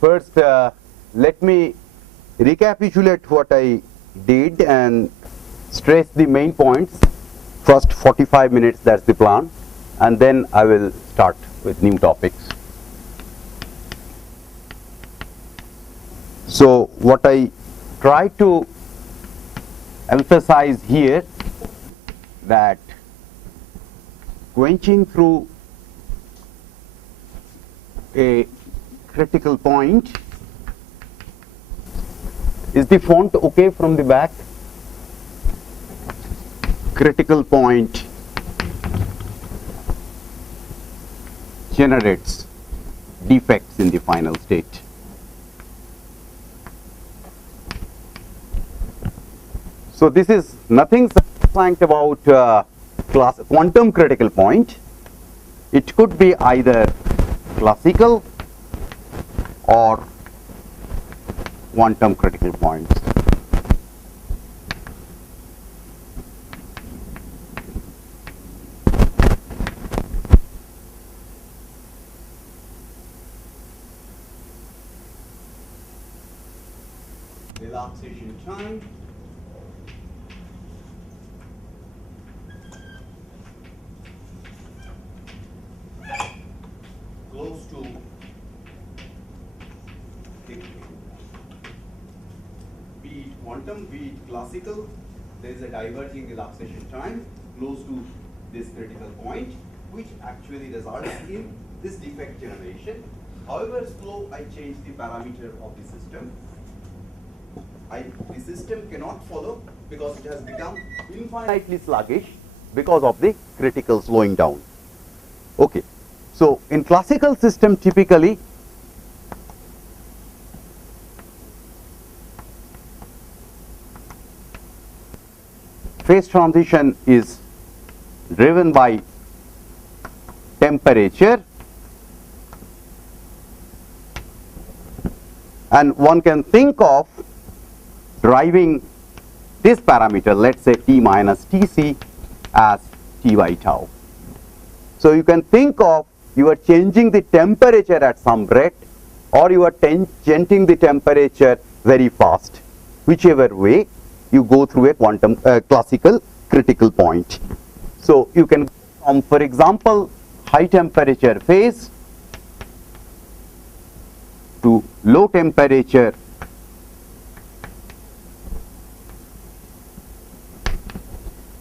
First, let me recapitulate what I did and stress the main points. First 45 minutes, that's the plan, and then I will start with new topics. So what I try to emphasize here, that quenching through a critical point. Is the font okay from the back? Critical point generates defects in the final state. So this is nothing science about quantum critical point. It could be either classical or quantum critical points. Relaxation time. Close to be it quantum, be it classical, there is a diverging relaxation time close to this critical point, which actually results in this defect generation. However slow I change the parameter of the system, the system cannot follow because it has become infinitely sluggish because of the critical slowing down. Okay. So in classical system, typically phase transition is driven by temperature, and one can think of driving this parameter, let's say T minus Tc, as T by tau. So you can think of, you are changing the temperature at some rate, or you are changing the temperature very fast. Whichever way, you go through a quantum classical critical point. So you can, for example, high temperature phase to low temperature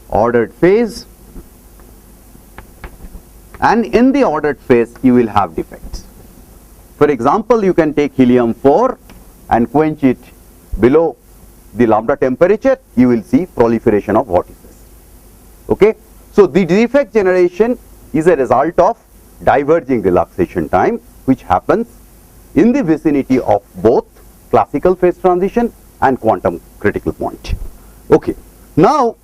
ordered phase, and in the ordered phase you will have defects. For example, you can take helium-4 and quench it below the lambda temperature, you will see proliferation of vortices. Okay? So the defect generation is a result of diverging relaxation time, which happens in the vicinity of both classical phase transition and quantum critical point. Okay. Now,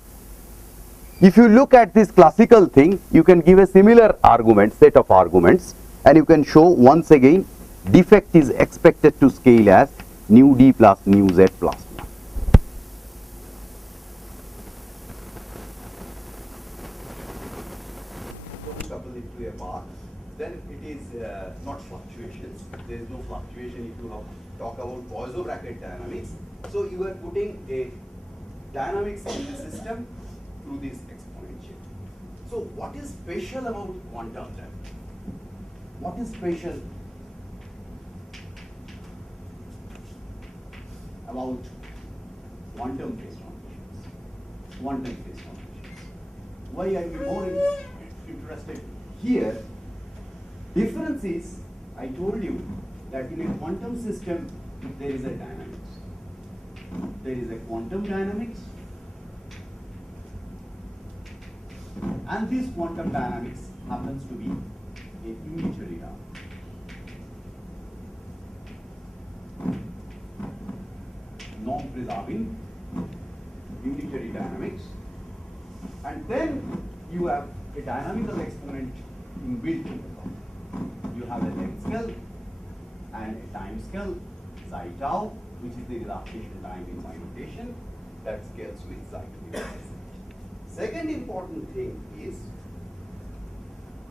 if you look at this classical thing, you can give a similar argument, set of arguments, and you can show once again defect is expected to scale as nu d plus nu z plus 1. Don't couple it to a bar, then it is not fluctuations. There is no fluctuation if you talk about Poisson bracket dynamics. So you are putting a dynamics in the system through this exponential. So what is special about quantum then? What is special about quantum phase transitions? Quantum phase transitions. Why I am more interested here? Difference is, I told you that in a quantum system there is a dynamics. There is a quantum dynamics, and this quantum dynamics happens to be a unitary term. Non-preserving unitary dynamics, and then you have a dynamical exponent inbuilt in the term. You have a length scale and a time scale, psi tau, which is the relaxation time in my notation, that scales with psi to the infinity. Second important thing is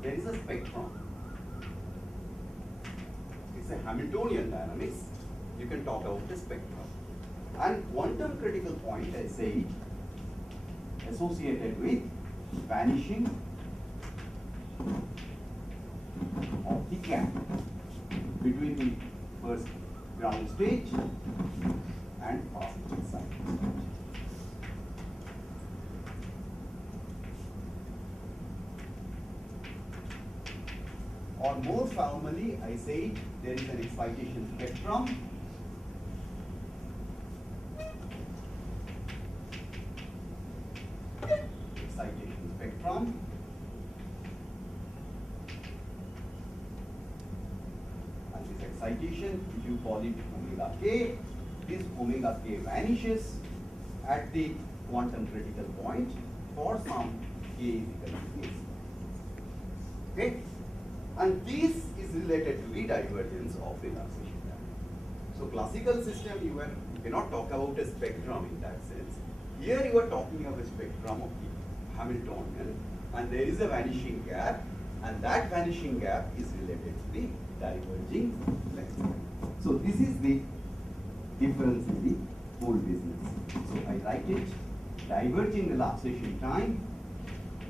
there is a spectrum. A it's a Hamiltonian dynamics, you can talk about a spectrum. And quantum critical point, I say, associated with vanishing of the gap between the first ground stage and positive side. Or more formally, I say there is an excitation spectrum and this excitation, if you call it omega k, this omega k vanishes at the quantum critical point for some k is equal to this. Okay? And this is related to the divergence of relaxation dynamics. So classical system, you cannot talk about a spectrum in that sense. Here you are talking of a spectrum of the Hamiltonian, and there is a vanishing gap, and that vanishing gap is related to the diverging length. So this is the difference in the whole business. So I write it, diverging relaxation time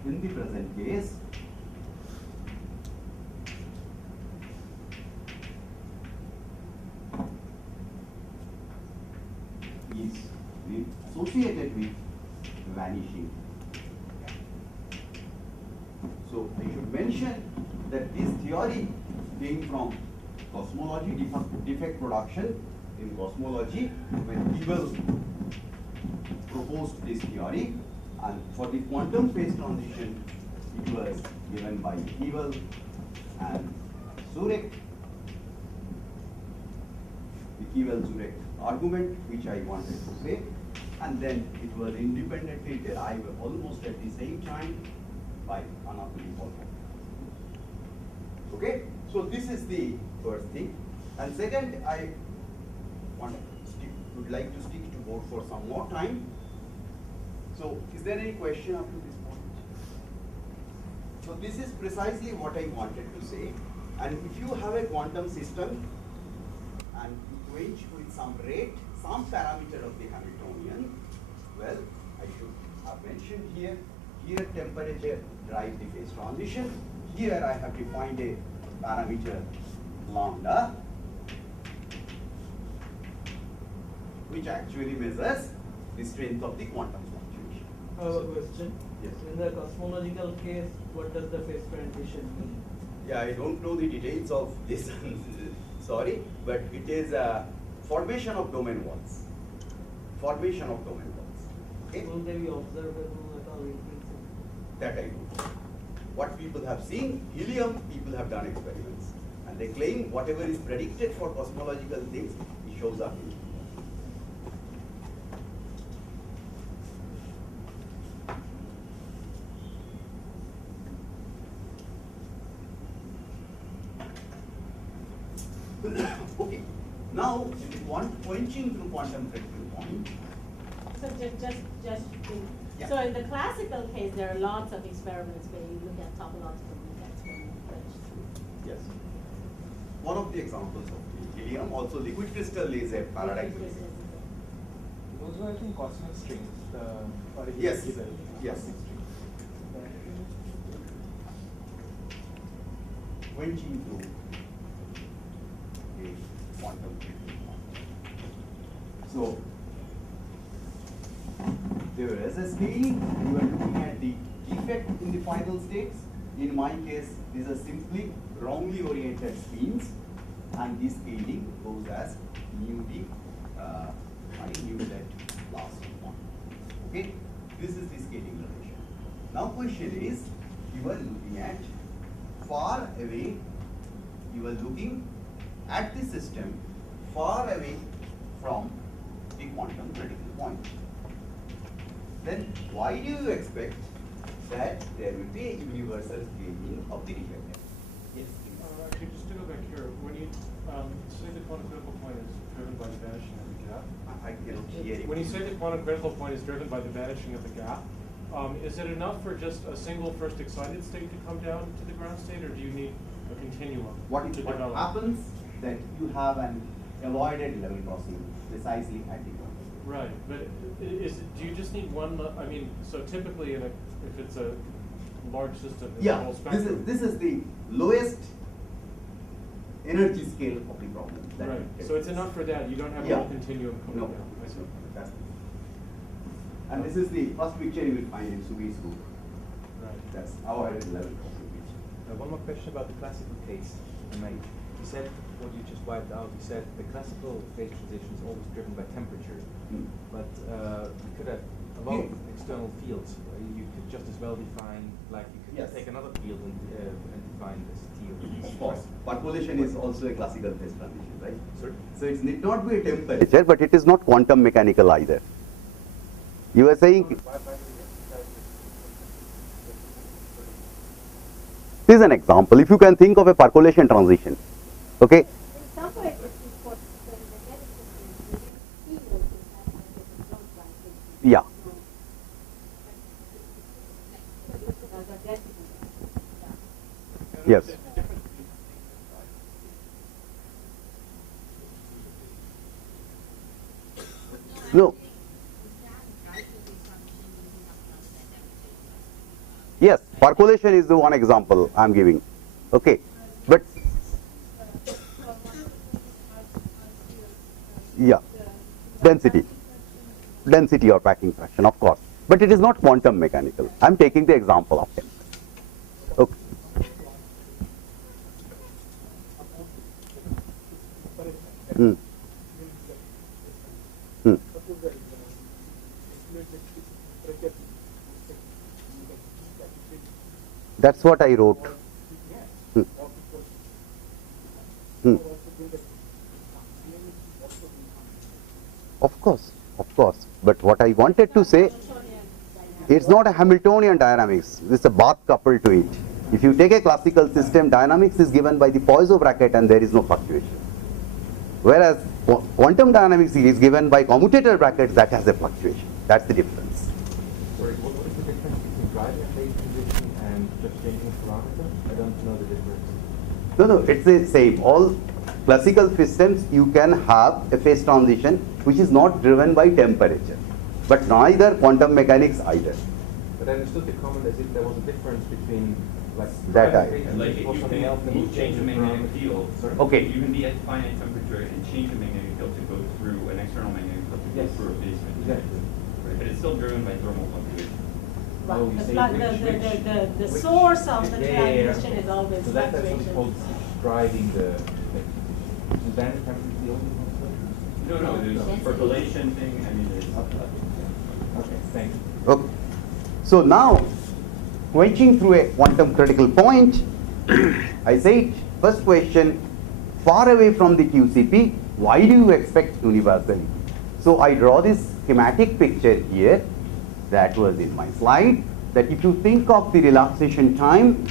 in the present case is associated with vanishing. So I should mention that this theory came from cosmology, defect production in cosmology, when Hubble proposed this theory, and for the quantum phase transition it was given by Hubble and Zurek, the Hubble-Zurek argument which I wanted to say, and then it was independently derived almost at the same time by Anatoly Polkov. Okay, so this is the first thing, and second, I would like to stick to board for some more time. So, is there any question up to this point? So, this is precisely what I wanted to say, and if you have a quantum system and you quench with some rate, some parameter of the Hamiltonian, well, I should have mentioned here temperature drives the phase transition. Here I have defined a parameter lambda, which actually measures the strength of the quantum fluctuation. I have a question. Yes. In the cosmological case, what does the phase transition mean? Yeah, I don't know the details of this, sorry, but it is a formation of domain walls. Formation of domain walls. Okay? Will they be observable at all in principle? That I don't know. What people have seen, helium, people have done experiments. And they claim whatever is predicted for cosmological things, it shows up in helium. Okay, now quenching through quantum critical point. So just Yeah. so in the classical case, there are lots of experiments where you look at topological defects when you quench through. Yes. One of the examples of the helium, also liquid crystal is a paradigm. Those were, I think, cosmic strings. Yes. Yes. Quenching through a quantum critical point. So there is a scaling. You are looking at the defect in the final states. In my case, these are simply wrongly oriented spins, and this scaling goes as mu d mu z last one. Okay, this is the scaling relation. Now, question is, you are looking at far away. You are looking at the system far away from the quantum critical point. Then why do you expect that there will be a universal scaling of the defect? Yes, please. Actually, just to go back here, when you say the quantum critical point is driven by the vanishing of the gap, I cannot hear you. when you say the quantum critical point is driven by the vanishing of the gap, is it enough for just a single first excited state to come down to the ground state, or do you need a continuum What to happens that you have an avoided level crossing precisely at the point. Right, but do you just need one, I mean, so typically if it's a large system, it's a Yeah, whole spectrum. this is the lowest energy scale of the problem. that Right, we so it's take. enough for that, you don't have a Yeah. whole continuum coming No. down. I see. That's- And this is the first picture you will find in Sugi's book. Right. That's avoided level crossing picture. One more question about the classical case. You said what you just wiped out. You said the classical phase transition is always driven by temperature, but you could have a lot of external fields. You could just as well define, like you could Yes. take another field and define this T or this. Of course, percolation is also a classical phase transition, right? Sorry? So it need not be a temperature, but it is not quantum mechanical either. You were saying this is an example. If you can think of a percolation transition, okay? In some way, it is what the negative is field is not like Yeah. Yes. No. Yes, percolation is the one example I am giving. Okay, but yeah, density or packing fraction, of course, but it is not quantum mechanical. I am taking the example of it. Okay. Hmm. Hmm. That's what I wrote. Hmm. Hmm. Of course. But what I wanted to say, it's not a Hamiltonian dynamics. It's a bath coupled to it. If you take a classical system, dynamics is given by the Poisson bracket and there is no fluctuation. Whereas quantum dynamics is given by commutator brackets that has a fluctuation. That's the difference. Sorry, what is the difference between driving a phase transition and just changing a parameter? I don't know the difference. No, it's the same. All classical systems, you can have a phase transition which is not driven by temperature, but neither quantum mechanics either. But I understood the comment as if there was a difference between like That driving I- a phase Like transition if or you something else, can then you change the magnetic parameter. field. Sorry? Okay. You can be at finite temperature and change the magnetic field to go through an external magnetic field to go Yes. through a phase transition. Exactly. Right, but it's still driven by thermal fluctuation. Oh, you say The which- source of the yeah. transition is always So that's something fluctuation. called driving the is then the temperature the only concept? No, there's percolation thing, I mean, there's. Okay, thanks. Okay. So now, quenching through a quantum critical point, I said, first question, far away from the QCP, why do you expect universality? So I draw this schematic picture here, that was in my slide, that if you think of the relaxation time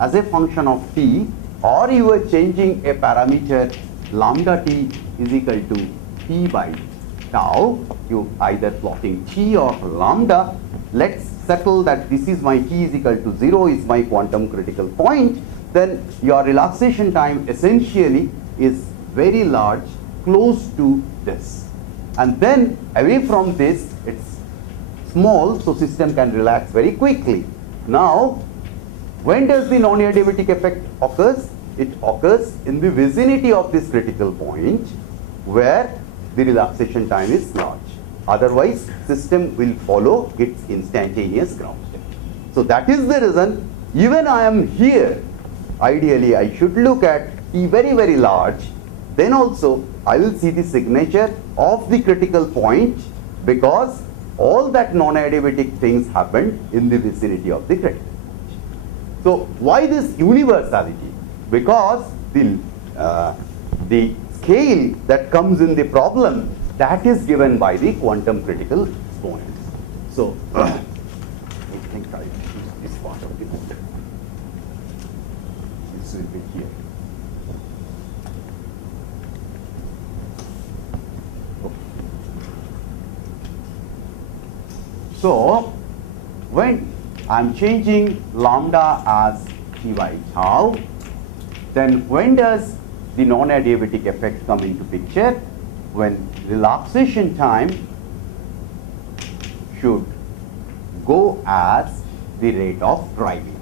as a function of t, or you are changing a parameter lambda t is equal to t by tau, you either plotting t or lambda, let's settle that this is my t is equal to 0 is my quantum critical point, then your relaxation time essentially is very large, close to this. And then away from this, it's small, so system can relax very quickly. Now, when does the non-adiabatic effect occurs? It occurs in the vicinity of this critical point where the relaxation time is large. Otherwise, system will follow its instantaneous ground state. So that is the reason, even I am here, ideally I should look at T very, very large, then also I will see the signature of the critical point because all that non-adiabatic things happened in the vicinity of the critical point. So why this universality? Because the scale that comes in the problem, that is given by the quantum critical points. So I think I use this part of the note. This will be here. Okay. So when I'm changing lambda as t by tau, then when does the non-adiabatic effect come into picture when relaxation time should go as the rate of driving.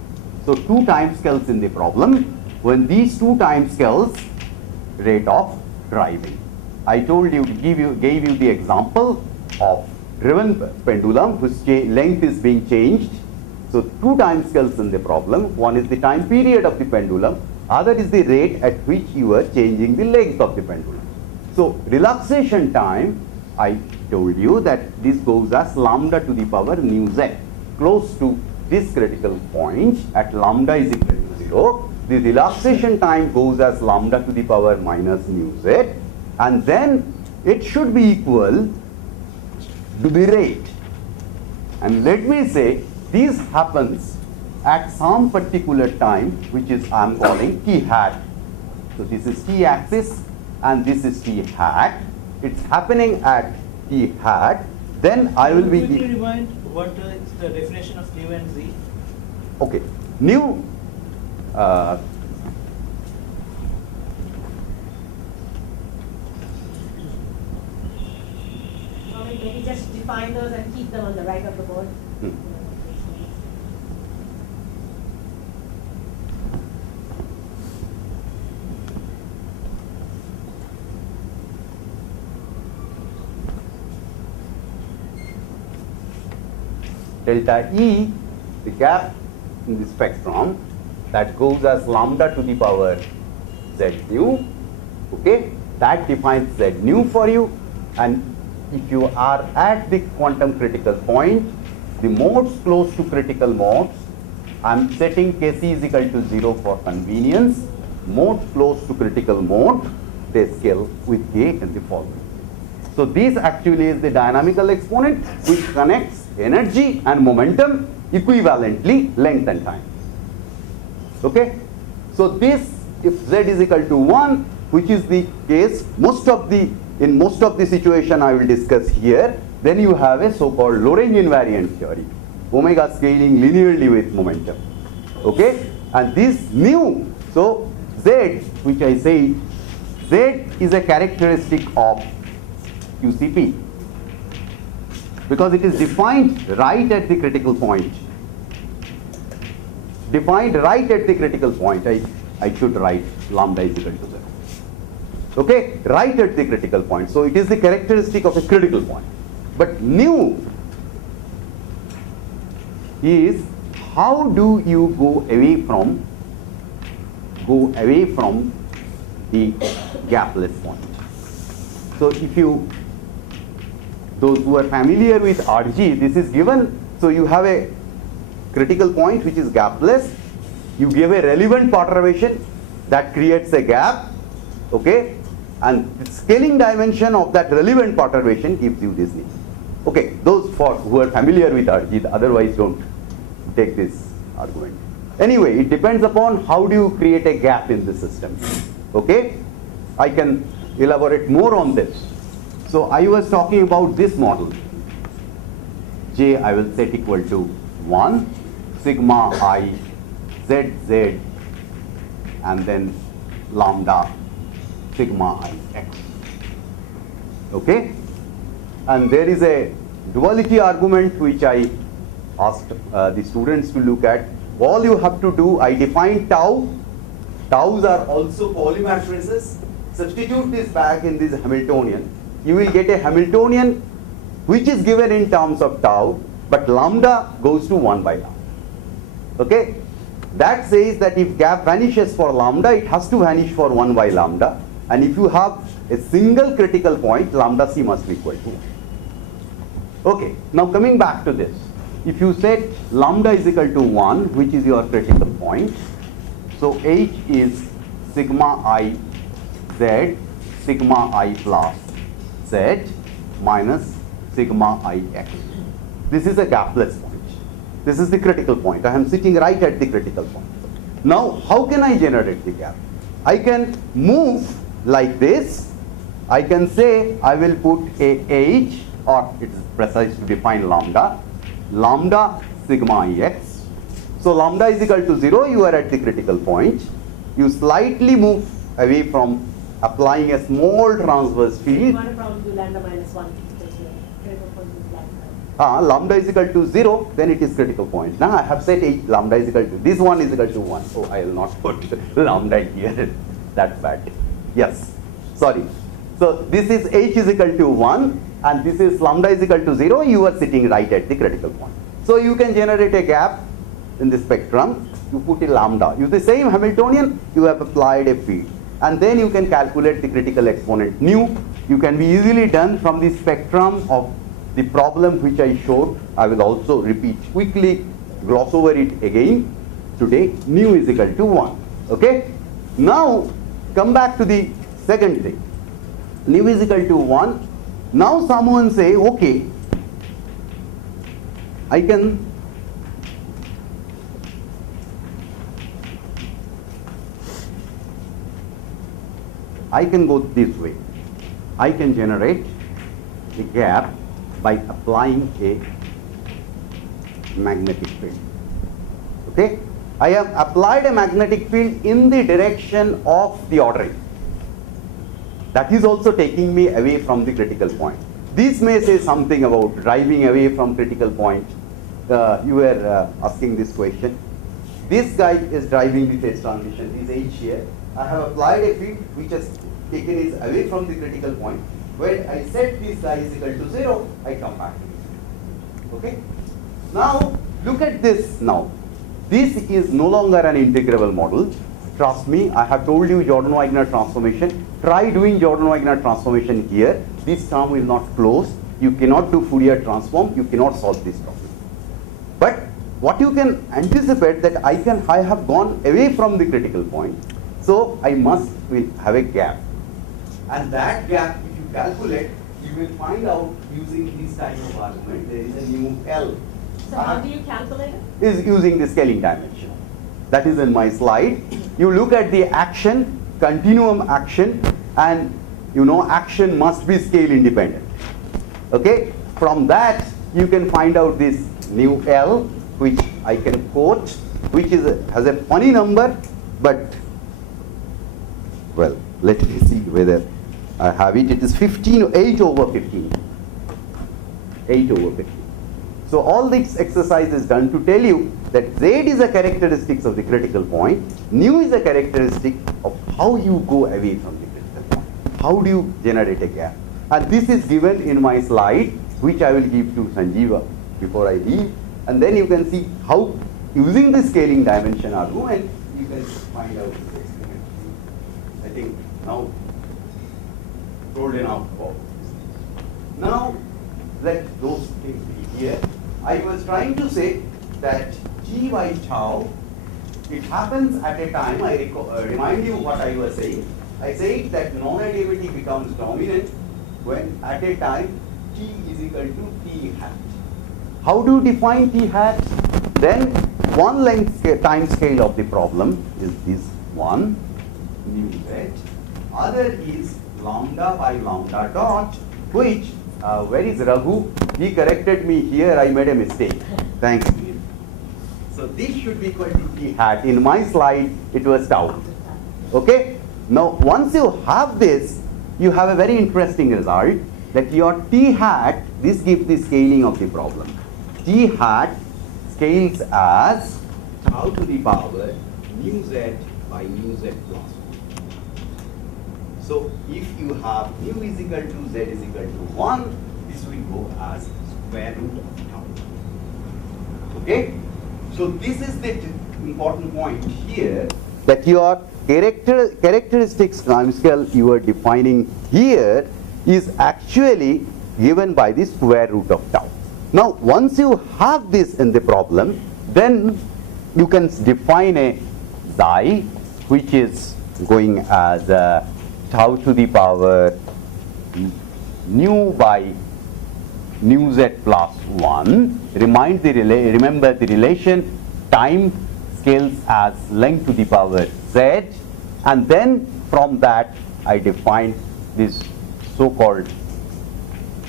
So two time scales in the problem. When these two time scales, rate of driving. I told you, gave you the example of driven pendulum whose length is being changed. So two time scales in the problem. One is the time period of the pendulum, other is the rate at which you are changing the length of the pendulum. So relaxation time, I told you that this goes as lambda to the power nu z. Close to this critical point at lambda is equal to 0, the relaxation time goes as lambda to the power minus nu z, and then it should be equal to the rate. And let me say this happens at some particular time, which is I am calling t hat. So this is t axis and this is t hat. It's happening at t hat. Then I will be. Could you remind what is the definition of nu and z? Okay, nu. Can you just define those and keep them on the right of the board? Delta E, the gap in the spectrum, that goes as lambda to the power z nu. Okay, that defines z nu for you. And if you are at the quantum critical point, the modes close to critical modes, I am setting Kc is equal to 0 for convenience. Modes close to critical mode, they scale with K in the following. So this actually is the dynamical exponent which connects energy and momentum equivalently length and time. Okay, so this, if z is equal to 1, which is the case in most of the situation I will discuss here, then you have a so-called Lorentz invariant theory, omega scaling linearly with momentum. Okay, and this nu, so z, which I say z is a characteristic of QCP because it is defined right at the critical point. Defined right at the critical point. I should write lambda is equal to 0. Okay, right at the critical point. So it is the characteristic of a critical point. But nu is how do you go away from the gapless point. So if you, those who are familiar with RG, this is given. So you have a critical point which is gapless. You give a relevant perturbation that creates a gap. Okay, and the scaling dimension of that relevant perturbation gives you this name. Okay, those who are familiar with RG, otherwise don't take this argument. Anyway, it depends upon how do you create a gap in the system. Okay, I can elaborate more on this. So I was talking about this model. J I will set equal to 1, sigma I, z, and then lambda sigma I x. Okay, and there is a duality argument which I asked the students to look at. All you have to do, I define tau. Taus are also Pauli matrices. Substitute this back in this Hamiltonian. You will get a Hamiltonian which is given in terms of tau, but lambda goes to 1 by lambda. Okay, that says that if gap vanishes for lambda, it has to vanish for 1 by lambda. And if you have a single critical point, lambda c must be equal to 1. Okay, now coming back to this. If you set lambda is equal to 1, which is your critical point, so H is sigma I z, sigma I plus z minus sigma I x. This is a gapless point. This is the critical point. I am sitting right at the critical point. Now, how can I generate the gap? I can move like this. I can say I will put a H, or it is precise to define lambda sigma Ix. So lambda is equal to 0, you are at the critical point. You slightly move away from applying a small transverse You field. want to probably do lambda minus 1 because your critical point is lambda. Lambda is equal to 0, then it is critical point. Now I have said lambda is equal to, this one is equal to 1. So I will not put lambda here. That's bad. Yes, sorry. So this is h is equal to 1 and this is lambda is equal to 0. You are sitting right at the critical point. So you can generate a gap in the spectrum. You put a lambda. Use the same Hamiltonian, you have applied a field. And then you can calculate the critical exponent nu. You can be easily done from the spectrum of the problem which I showed. I will also repeat quickly, gloss over it again today. Nu is equal to 1. Okay? Now come back to the second thing. Nu is equal to 1. Now someone say, okay, I can go this way. I can generate a gap by applying a magnetic field. Okay? I have applied a magnetic field in the direction of the ordering. That is also taking me away from the critical point. This may say something about driving away from critical point. You were asking this question. This guy is driving the phase transition, this H here. I have applied a field which has taken it away from the critical point. When I set this guy is equal to 0, I come back to this. Okay? Now, look at this now. This is no longer an integrable model. Trust me, I have told you Jordan-Wagner transformation. Try doing Jordan-Wagner transformation here. This term will not close. You cannot do Fourier transform. You cannot solve this problem. But what you can anticipate that I have gone away from the critical point. So I will have a gap. And that gap, if you calculate, you will find out using this type of argument. There is a nu L. So how do you calculate it? Is using the scaling dimension. That is in my slide. You look at the action, continuum action, and you know action must be scale independent. Okay? From that, you can find out this nu L, which I can quote, which has a funny number, but well, let me see whether I have it. It is 8 over 15. 8 over 15. So all this exercise is done to tell you that Z is a characteristic of the critical point. Nu is a characteristic of how you go away from the critical point. How do you generate a gap? And this is given in my slide, which I will give to Sanjeeva before I leave. And then you can see how using the scaling dimension argument, you can find out this experiment. I think now told enough about this. Now let those things be here. I was trying to say that G by tau, it happens at a time, I remind you what I was saying. I said that non-additivity becomes dominant when at a time T is equal to T hat. How do you define T hat? Then one length time scale of the problem is this one, mu z. Other is lambda by lambda dot, which, where is Raghu? He corrected me here, I made a mistake. Thanks to him. So this should be equal to T hat. In my slide, it was tau. Okay? Now, once you have this, you have a very interesting result that your T hat, this gives the scaling of the problem. T hat scales as tau to the power mu z by mu z plus 1. So if you have mu is equal to z is equal to 1, this will go as square root of tau. Okay? So this is the important point here, that your characteristics time scale you are defining here is actually given by the square root of tau. Now once you have this in the problem, then you can define a psi which is going as tau to the power nu by mu z plus 1. Remember the relation, time scales as length to the power z, and then from that I define this so-called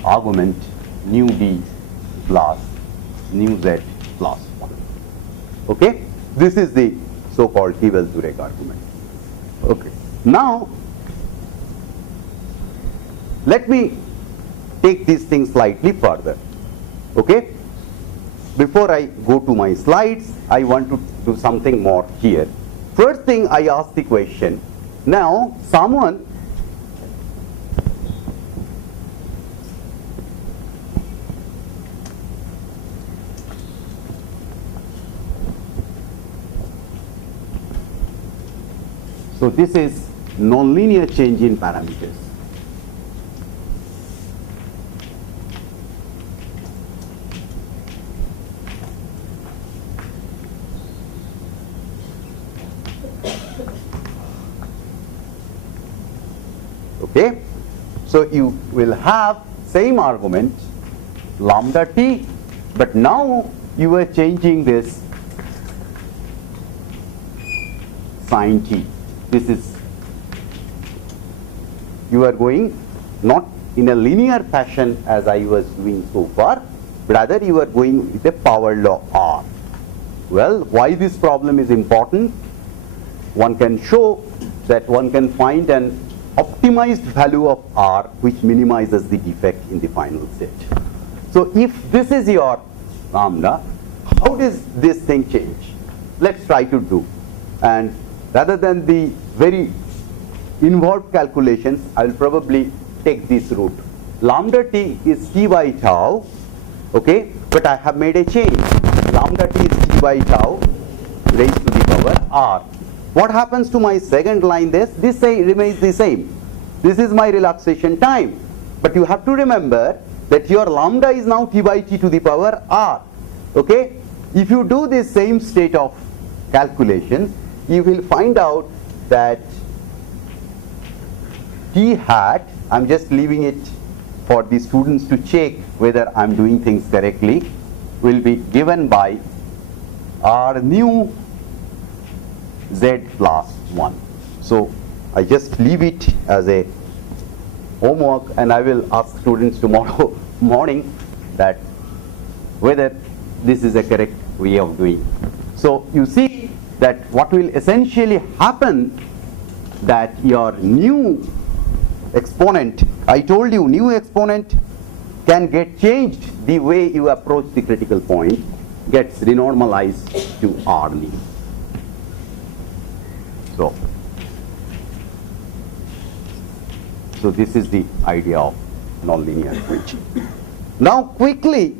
argument nu d plus nu z plus 1. Okay? This is the so-called Hebel-Durek argument. Okay. Now, let me take these things slightly further. Okay? Before I go to my slides, I want to do something more here. First thing, I ask the question. Now, someone so this is nonlinear change in parameters. Okay, so you will have same argument lambda t, but now you are changing this sin t. This is, you are going not in a linear fashion as I was doing so far, but rather you are going with the power law R. Well, why this problem is important? One can show that one can find an optimized value of R which minimizes the defect in the final state. So if this is your lambda, how does this thing change? Let's try to do. And rather than the very involved calculations, I will probably take this route. Lambda t is t by tau, okay, but I have made a change. Lambda t is t by tau raised to the power R. What happens to my second line? This remains the same. This is my relaxation time. But you have to remember that your lambda is now t by t to the power R. Okay? If you do this same state of calculation, you will find out that t hat, I'm just leaving it for the students to check whether I'm doing things correctly, will be given by R nu z plus 1. So I just leave it as a homework, and I will ask students tomorrow morning that whether this is a correct way of doing. So you see that what will essentially happen, that your new exponent, I told you new exponent can get changed the way you approach the critical point, gets renormalized to R nu. So this is the idea of nonlinear quenching. Now quickly,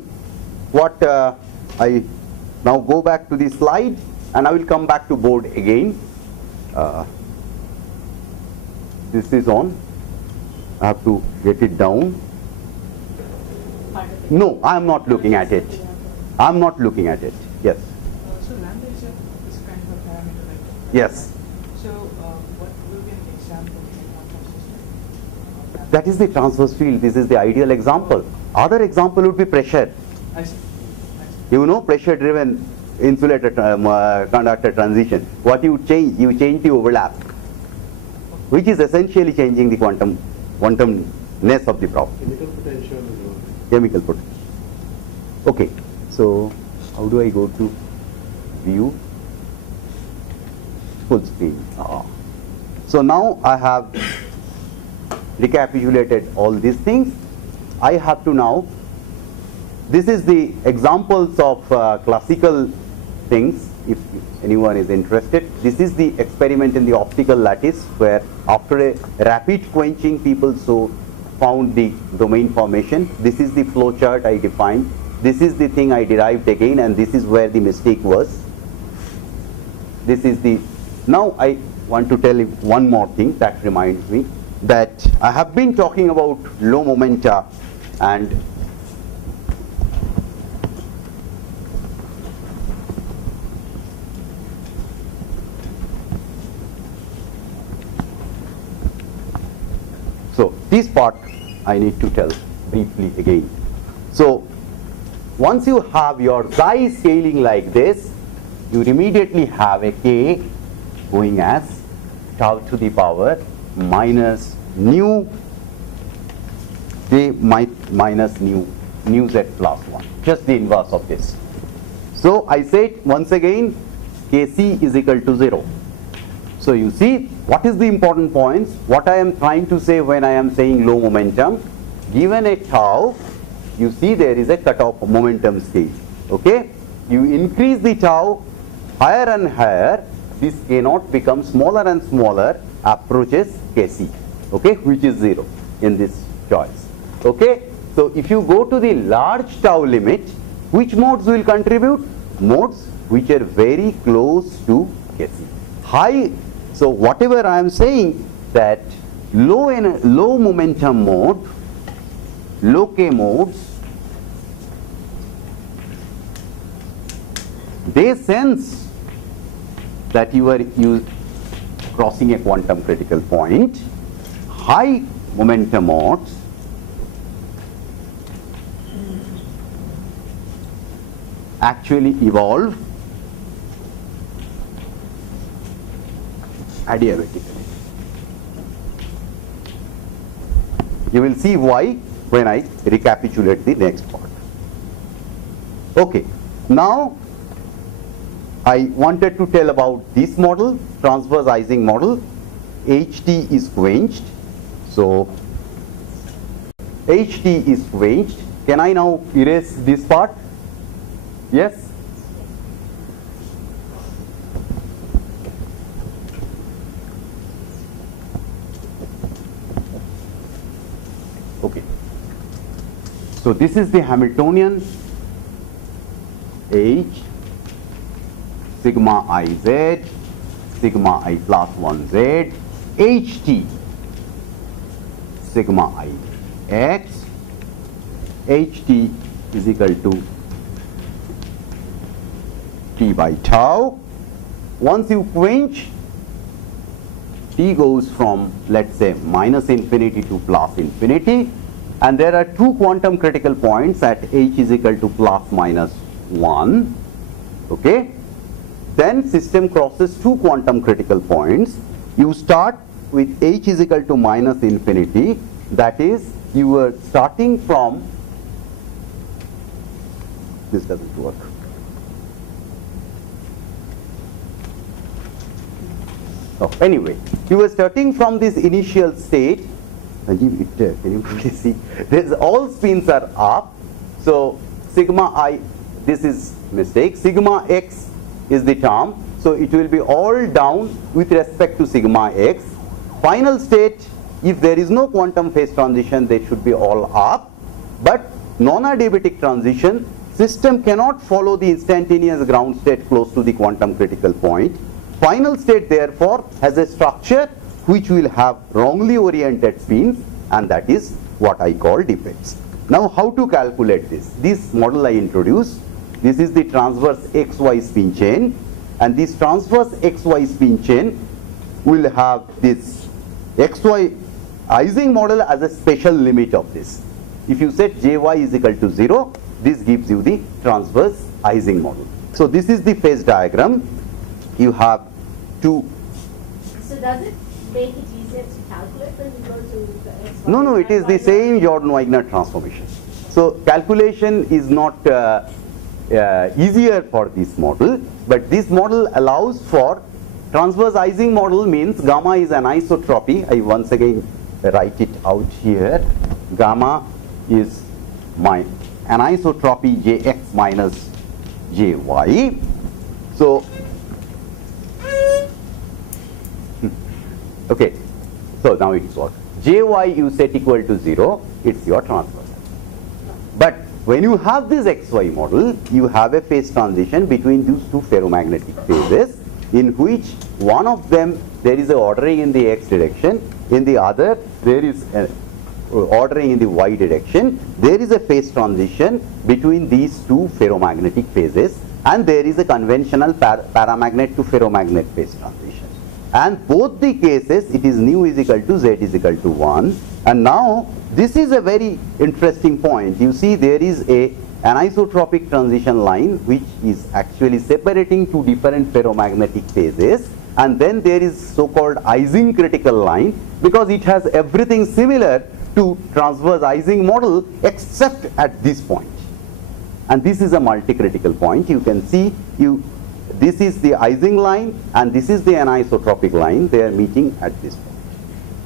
what I now go back to the slide, and I will come back to board again. This is on. I have to get it down. No, I am not looking at it. I am not looking at it. Yes. So lambda is kind of a parameter, right? Yes. So what will be an example in a quantum system of lambda? That is the transverse field. This is the ideal example. Other example would be pressure. I see. You know, pressure driven insulator conductor transition. What you change? You change the overlap, which is essentially changing the quantumness of the problem. Chemical potential. Chemical potential. Okay. So how do I go to view? Full screen. So now I have recapitulated all these things. I have to now, this is the examples of classical things, if anyone is interested. This is the experiment in the optical lattice, where after a rapid quenching people found the domain formation. This is the flow chart I defined. This is the thing I derived again, and this is where the mistake was. This is the, now I want to tell you one more thing that reminds me that I have been talking about low momenta, and so this part I need to tell briefly again. So once you have your xi scaling like this, you immediately have a k going as tau to the power minus nu j minus nu z plus 1, just the inverse of this. So I said once again kc is equal to 0. So you see, what is the important points? What I am trying to say when I am saying low momentum, given a tau, you see there is a cutoff momentum stage. Okay, you increase the tau higher and higher, this k0 becomes smaller and smaller, approaches kc, okay, which is 0 in this choice. Okay, so if you go to the large tau limit, which modes will contribute? Modes which are very close to kc. High, so whatever I am saying, that low momentum mode, low k modes, they sense that you are crossing a quantum critical point. High momentum modes actually evolve adiabatically. You will see why when I recapitulate the next part. Okay, now I wanted to tell about this model, transverse Ising model. HT is quenched. So HT is quenched. Can I now erase this part? Yes? Okay. So this is the Hamiltonian H sigma I z, sigma I plus 1 z, HT sigma I x, HT is equal to T by tau. Once you quench, T goes from, let's say, minus infinity to plus infinity, and there are two quantum critical points at H is equal to plus minus 1. Okay, then system crosses two quantum critical points. You start with H is equal to minus infinity, that is, you are starting from, this doesn't work. Oh, anyway, you were starting from this initial state. Can you please see? All spins are up. So sigma I, this is mistake. Sigma x is the term. So it will be all down with respect to sigma x. Final state, if there is no quantum phase transition, they should be all up. But non-adiabatic transition, system cannot follow the instantaneous ground state close to the quantum critical point. Final state therefore has a structure which will have wrongly oriented spins, and that is what I call defects. Now how to calculate this? This model I introduced. This is the transverse XY spin chain, and this transverse XY spin chain will have this XY Ising model as a special limit of this. If you set JY is equal to 0, this gives you the transverse Ising model. So this is the phase diagram. You have two. So does it make it easier to calculate when you go to the XY? No, it is the same Jordan-Wigner transformation. So calculation is not easier for this model, but this model allows for transverse Ising model. Means gamma is an isotropy. I once again write it out here. Gamma is my anisotropy Jx minus Jy. So okay, so now it's what? Jy you set equal to 0, it's your transverse. But when you have this XY model, you have a phase transition between these two ferromagnetic phases, in which one of them there is a ordering in the x direction, in the other there is a ordering in the y direction. There is a phase transition between these two ferromagnetic phases, and there is a conventional paramagnet to ferromagnet phase transition. And both the cases, it is nu is equal to z is equal to 1. And now this is a very interesting point. You see there is an anisotropic transition line which is actually separating two different ferromagnetic phases, and then there is so-called Ising critical line, because it has everything similar to transverse Ising model except at this point. And this is a multi-critical point. You can see this is the Ising line and this is the anisotropic line. They are meeting at this point.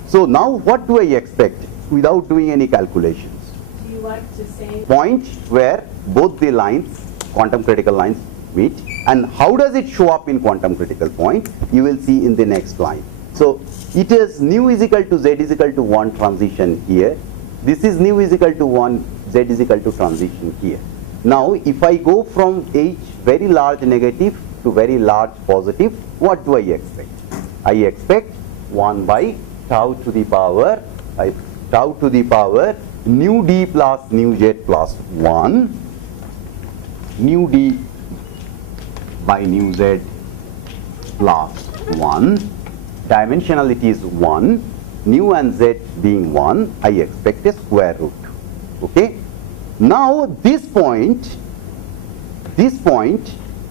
So now what do I expect without doing any calculations? Do you want to say Point where both the lines, quantum critical lines, meet. And how does it show up in quantum critical point? You will see in the next line. So it is nu is equal to z is equal to 1 transition here. This is nu is equal to 1, z is equal to transition here. Now if I go from h very large negative to very large positive, what do I expect? I expect 1 by tau to the power nu d plus nu z plus 1, nu d by nu z plus 1, dimensionality is 1, nu and z being 1, I expect a square root. Okay. Now this point,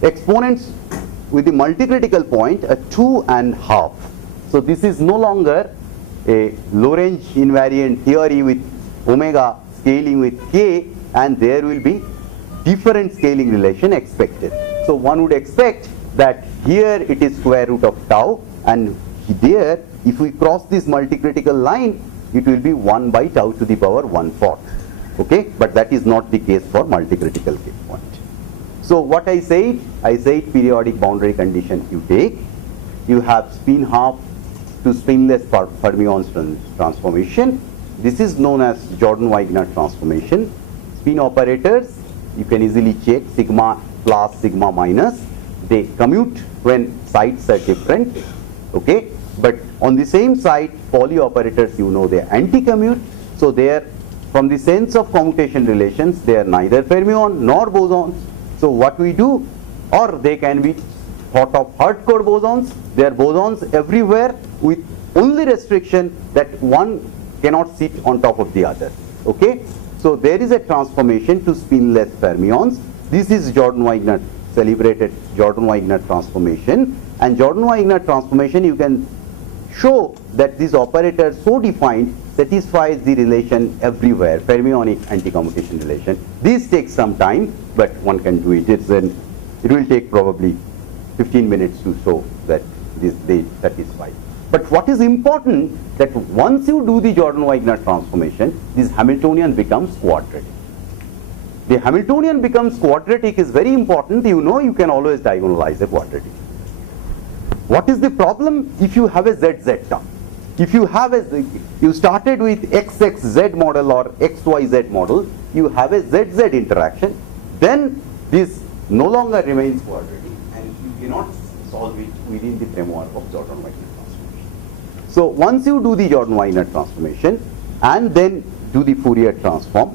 exponents with the multicritical point a 2.5. So this is no longer a Lorentz invariant theory with omega scaling with k, and there will be different scaling relation expected. So one would expect that here it is square root of tau, and there if we cross this multicritical line it will be 1 by tau to the power 1/4. Okay, but that is not the case for multicritical point. So what I said periodic boundary condition you take, you have spin half to spinless fermions transformation. This is known as Jordan-Wigner transformation. Spin operators, you can easily check sigma plus, sigma minus. They commute when sites are different. Okay, but on the same site, Pauli operators, you know, they anti-commute. So they are, from the sense of commutation relations, they are neither fermion nor bosons. So what we do, or they can be thought of hardcore bosons. They are bosons everywhere with only restriction that one cannot sit on top of the other. Okay, so there is a transformation to spinless fermions. This is Jordan-Wigner, celebrated Jordan-Wigner transformation. And Jordan-Wigner transformation, you can show that this operator so defined satisfies the relation everywhere, fermionic anti-commutation relation. This takes some time, but one can do it. It will take probably 15 minutes to show that they satisfy. But what is important, that once you do the Jordan-Wigner transformation, this Hamiltonian becomes quadratic. The Hamiltonian becomes quadratic is very important. You know, you can always diagonalize a quadratic. What is the problem? If you have a ZZ term, if you have you started with XXZ model or XYZ model, you have a ZZ interaction, then this no longer remains quadratic and you cannot solve it within the framework of Jordan-Wigner transformation. So once you do the Jordan-Wigner transformation and then do the Fourier transform,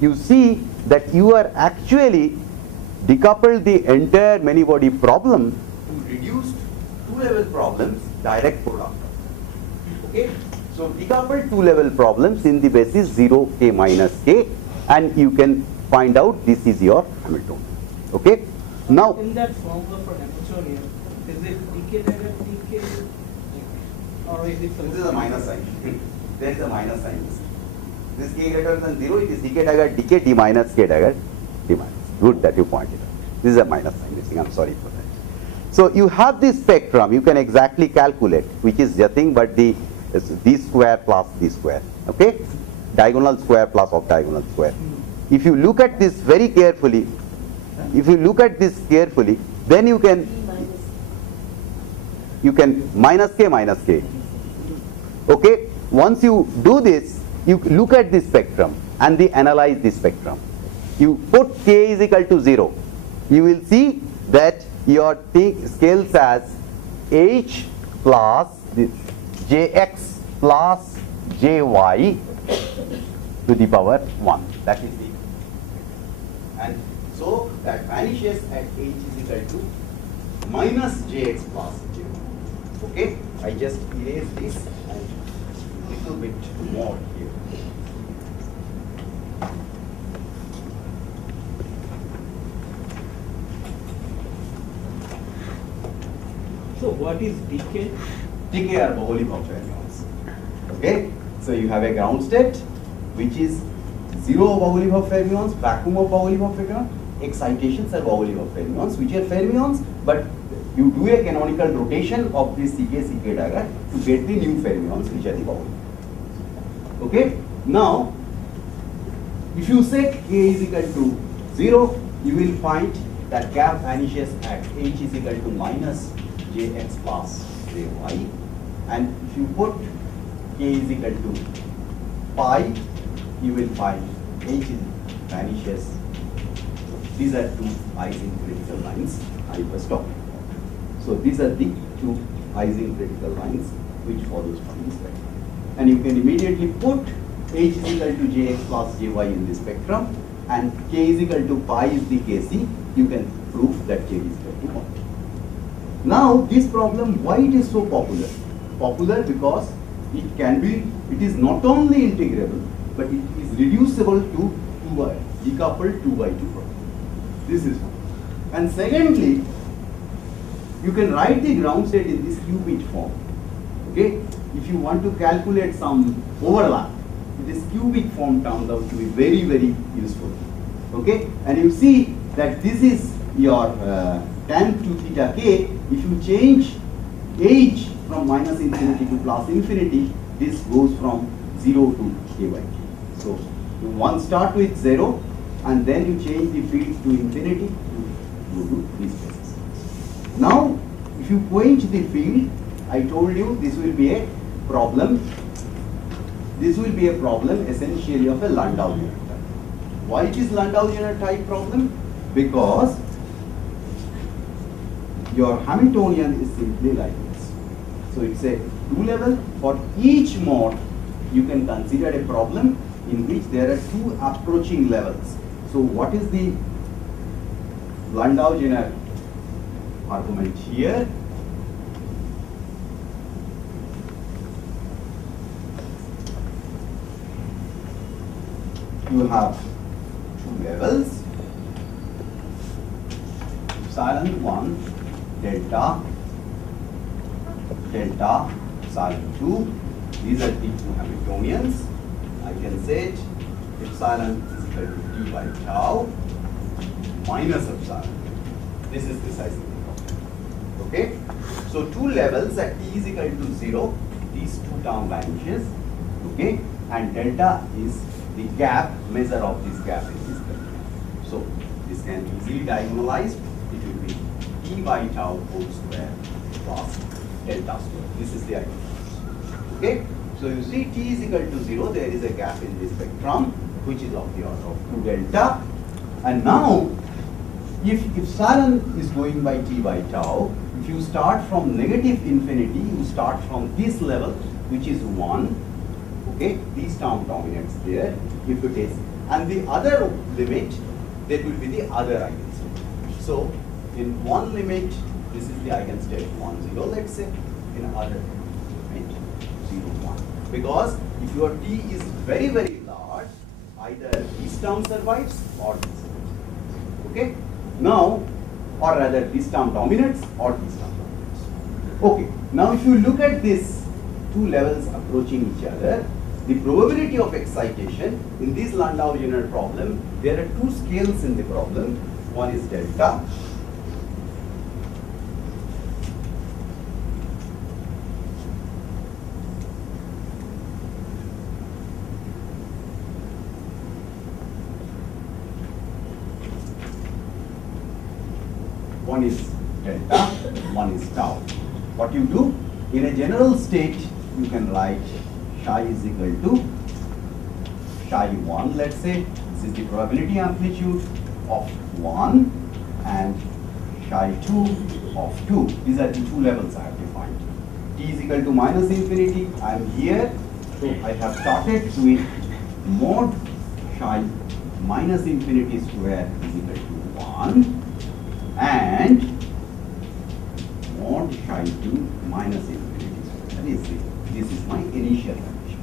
you see that you are actually decoupled the entire many-body problem to reduced two-level problems, direct product. Okay, so decoupled two-level problems in the basis 0, k minus k, and you can find out this is your Hamiltonian. Okay, now In that formula for Hamiltonian, is it dk dagger dk, or is it this is a minus sign. There is a minus sign. This k greater than 0, it is dk dagger dk, d minus k dagger d minus. Good that you pointed out. This is a minus sign. I'm sorry for that. So you have this spectrum, you can exactly calculate, which is nothing but the d square plus d square. Okay, diagonal square plus of diagonal square. If you look at this very carefully, then you can minus k. Okay, once you do this, you look at the spectrum and analyze the spectrum. You put k is equal to 0. You will see that your thing scales as h plus jx plus jy to the power 1. That is the, and so that vanishes at h is equal to minus jx plus jy. Okay, I just erase this and little bit more here. So what is dk? Dk are Bogoliubov fermions. Okay, so you have a ground state which is 0 Bogoliubov fermions, vacuum of Bogoliubov fermions. excitations are Bogoliubov of fermions, which are fermions, but you do a canonical rotation of this CK dagger to get the new fermions, which are the Bogoliubov. Okay? Now, if you set k is equal to 0, you will find that gap vanishes at h is equal to minus jx plus jy, and if you put k is equal to pi, you will find h vanishes. These are two Ising critical lines I was talking about. So these are the two Ising critical lines which follows from this spectrum. And you can immediately put h is equal to jx plus jy in the spectrum, and k is equal to pi is the kc. You can prove that k is equal to 1. Now this problem, why it is so popular? Popular because it is not only integrable, but it is reducible to 2 decoupled 2 by 2 problem. This is one. And secondly, you can write the ground state in this qubit form. Okay? If you want to calculate some overlap, this qubit form turns out to be very, very useful. Okay? And you see that this is your tan 2 theta k. If you change h from minus infinity to plus infinity, this goes from 0 to k by k. So you one start with 0, and then you change the field to infinity to go to these places. Now, if you quench the field, I told you this will be a problem. This will be a problem essentially of a Landau-Zener type. Why it is Landau-Zener type problem? Because your Hamiltonian is simply like this. So it's a 2-level. For each mode, you can consider a problem in which there are 2 approaching levels. So what is the Landau-Zener argument here? You have 2 levels, epsilon 1, delta, epsilon 2. These are the 2 Hamiltonians. I can say it, epsilon is equal to t by tau minus epsilon. This is precisely the problem. Okay? So 2 levels at t is equal to 0, these 2 term vanishes. Okay? And delta is the gap, measure of this gap in this spectrum. So this can be easily diagonalized. It will be t by tau whole square plus delta square. This is the ideal. Okay? So you see t is equal to 0, there is a gap in this spectrum which is of the order of 2 delta. And now, if epsilon is going by t by tau, if you start from negative infinity, you start from this level which is 1. Okay, this term dominates there, if it is, and the other limit, that will be the other eigenstate. So, in one limit, this is the eigenstate 1, 0, let's say, in other limit 0, 1. Because if your t is very, very large, either this term survives or this survives. Okay, now, or rather this term dominates or this term dominates. Okay, now if you look at this 2 levels approaching each other, the probability of excitation in this Landau-Zener problem, there are 2 scales in the problem. One is delta. One is delta, one is tau. What you do? In a general state, you can write psi is equal to psi 1, let's say. This is the probability amplitude of 1 and psi 2 of 2. These are the 2 levels I have defined. T is equal to minus infinity. I am here. So I have started with mod psi minus infinity square is equal to 1 and mod psi 2 minus infinity square. That is it. This is my initial condition.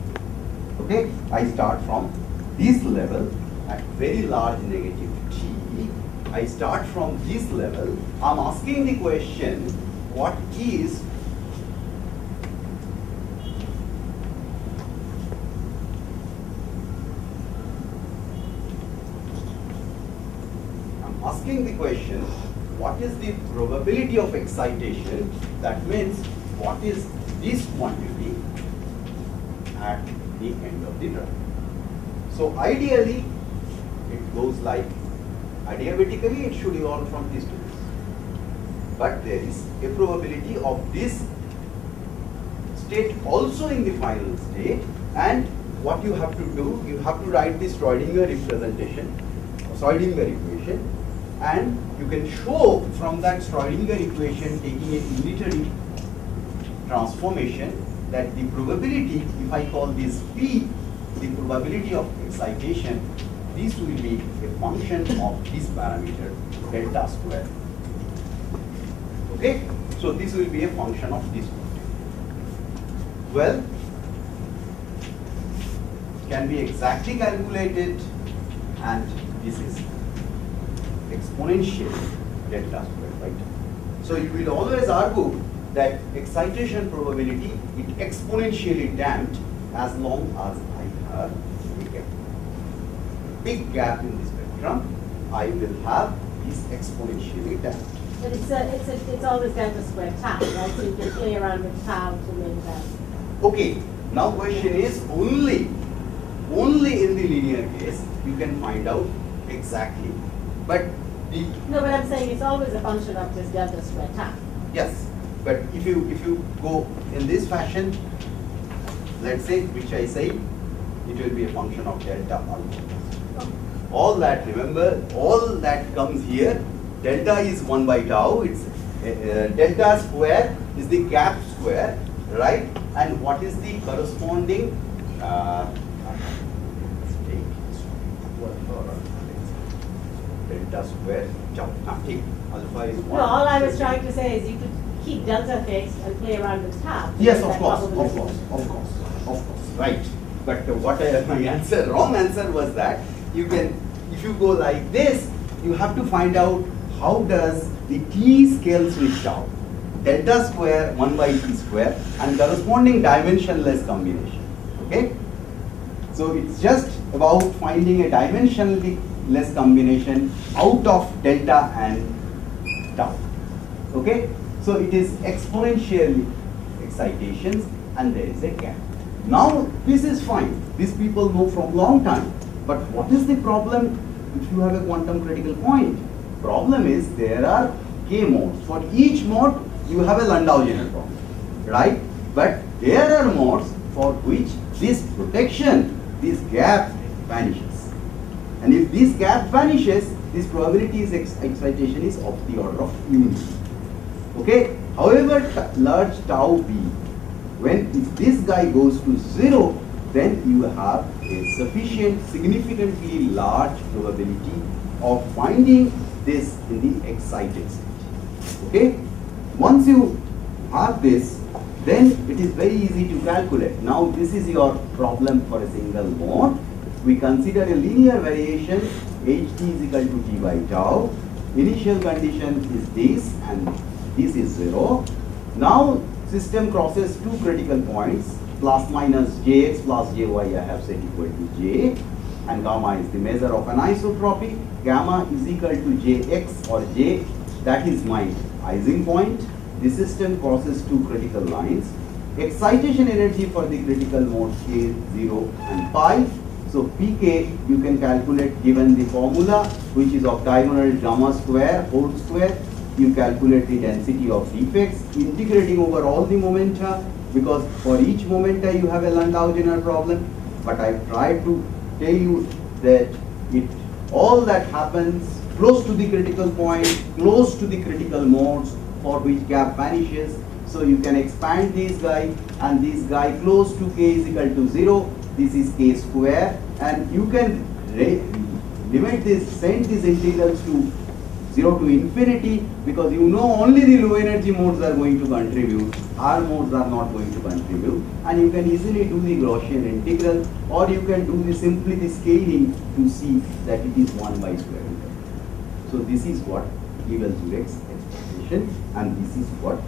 Okay, I start from this level at very large negative t. I start from this level. I'm asking the question, what is asking the question, what is the probability of excitation? That means, what is this quantity at the end of the drive? So ideally, it goes like, adiabatically it should evolve from this to this. But there is a probability of this state also in the final state, and what you have to do, you have to write this Schrodinger representation, Schrodinger equation, and you can show from that Schrodinger equation taking a unitary transformation that the probability, if I call this P, the probability of excitation, this will be a function of this parameter delta square. Okay? So this will be a function of this. Well, can be exactly calculated, and this is exponential delta square, right? So you will always argue that excitation probability is exponentially damped as long as I have a big gap in the spectrum. I will have this exponentially damped. But it's always delta square tau, right? So you can play around with tau to make that. Okay, now question is only in the linear case you can find out exactly. But the No, but I'm saying it's always a function of just delta square tau. yes, but if you go in this fashion, let's say, which I say, it will be a function of delta alpha. All that, remember, all that comes here. Delta is 1 by tau. It's delta square is the gap square, right? And what is the corresponding delta square tau? Nothing. Alpha is 1. No, all I was trying to say is you could keep delta fixed and play around with tau. Yes, of That course, probability. right. But my wrong answer was that you can, if you go like this, you have to find out how does the t scales with tau. Delta square 1 by t square and corresponding dimensionless combination. Okay? So it's just about finding a dimensionally less combination out of delta and tau. Okay? So it is exponential excitations and there is a gap. Now this is fine. These people know from long time. But what is the problem if you have a quantum critical point? Problem is there are k modes. For each mode you have a Landau-Zener problem, right? But there are modes for which this protection, this gap vanishes. And if this gap vanishes, this probability is excitation is of the order of unity. Okay? However large tau b, when if this guy goes to 0, then you have a sufficient, significantly large probability of finding this in the excited state. Okay? Once you have this, then it is very easy to calculate. Now this is your problem for a single mode. We consider a linear variation, ht is equal to t by tau. Initial condition is this and this is 0. Now system crosses two critical points, plus minus jx plus jy I have set equal to j, and gamma is the measure of anisotropy. Gamma is equal to jx or j, that is my Ising point. The system crosses two critical lines. Excitation energy for the critical mode k, 0 and pi. So pk you can calculate given the formula, which is octagonal gamma square whole square. You calculate the density of defects, integrating over all the momenta, because for each momenta you have a Landau-Zener problem. But I tried to tell you that all that happens close to the critical point, close to the critical modes for which gap vanishes. So you can expand this guy and this guy close to k is equal to 0. This is k square, and you can limit this, send these integrals to 0 to infinity, because you know only the low energy modes are going to contribute, R modes are not going to contribute, and you can easily do the Gaussian integral, or you can do the simply the scaling to see that it is 1 by square root. So this is what Evans-Urech's expectation, and this is what,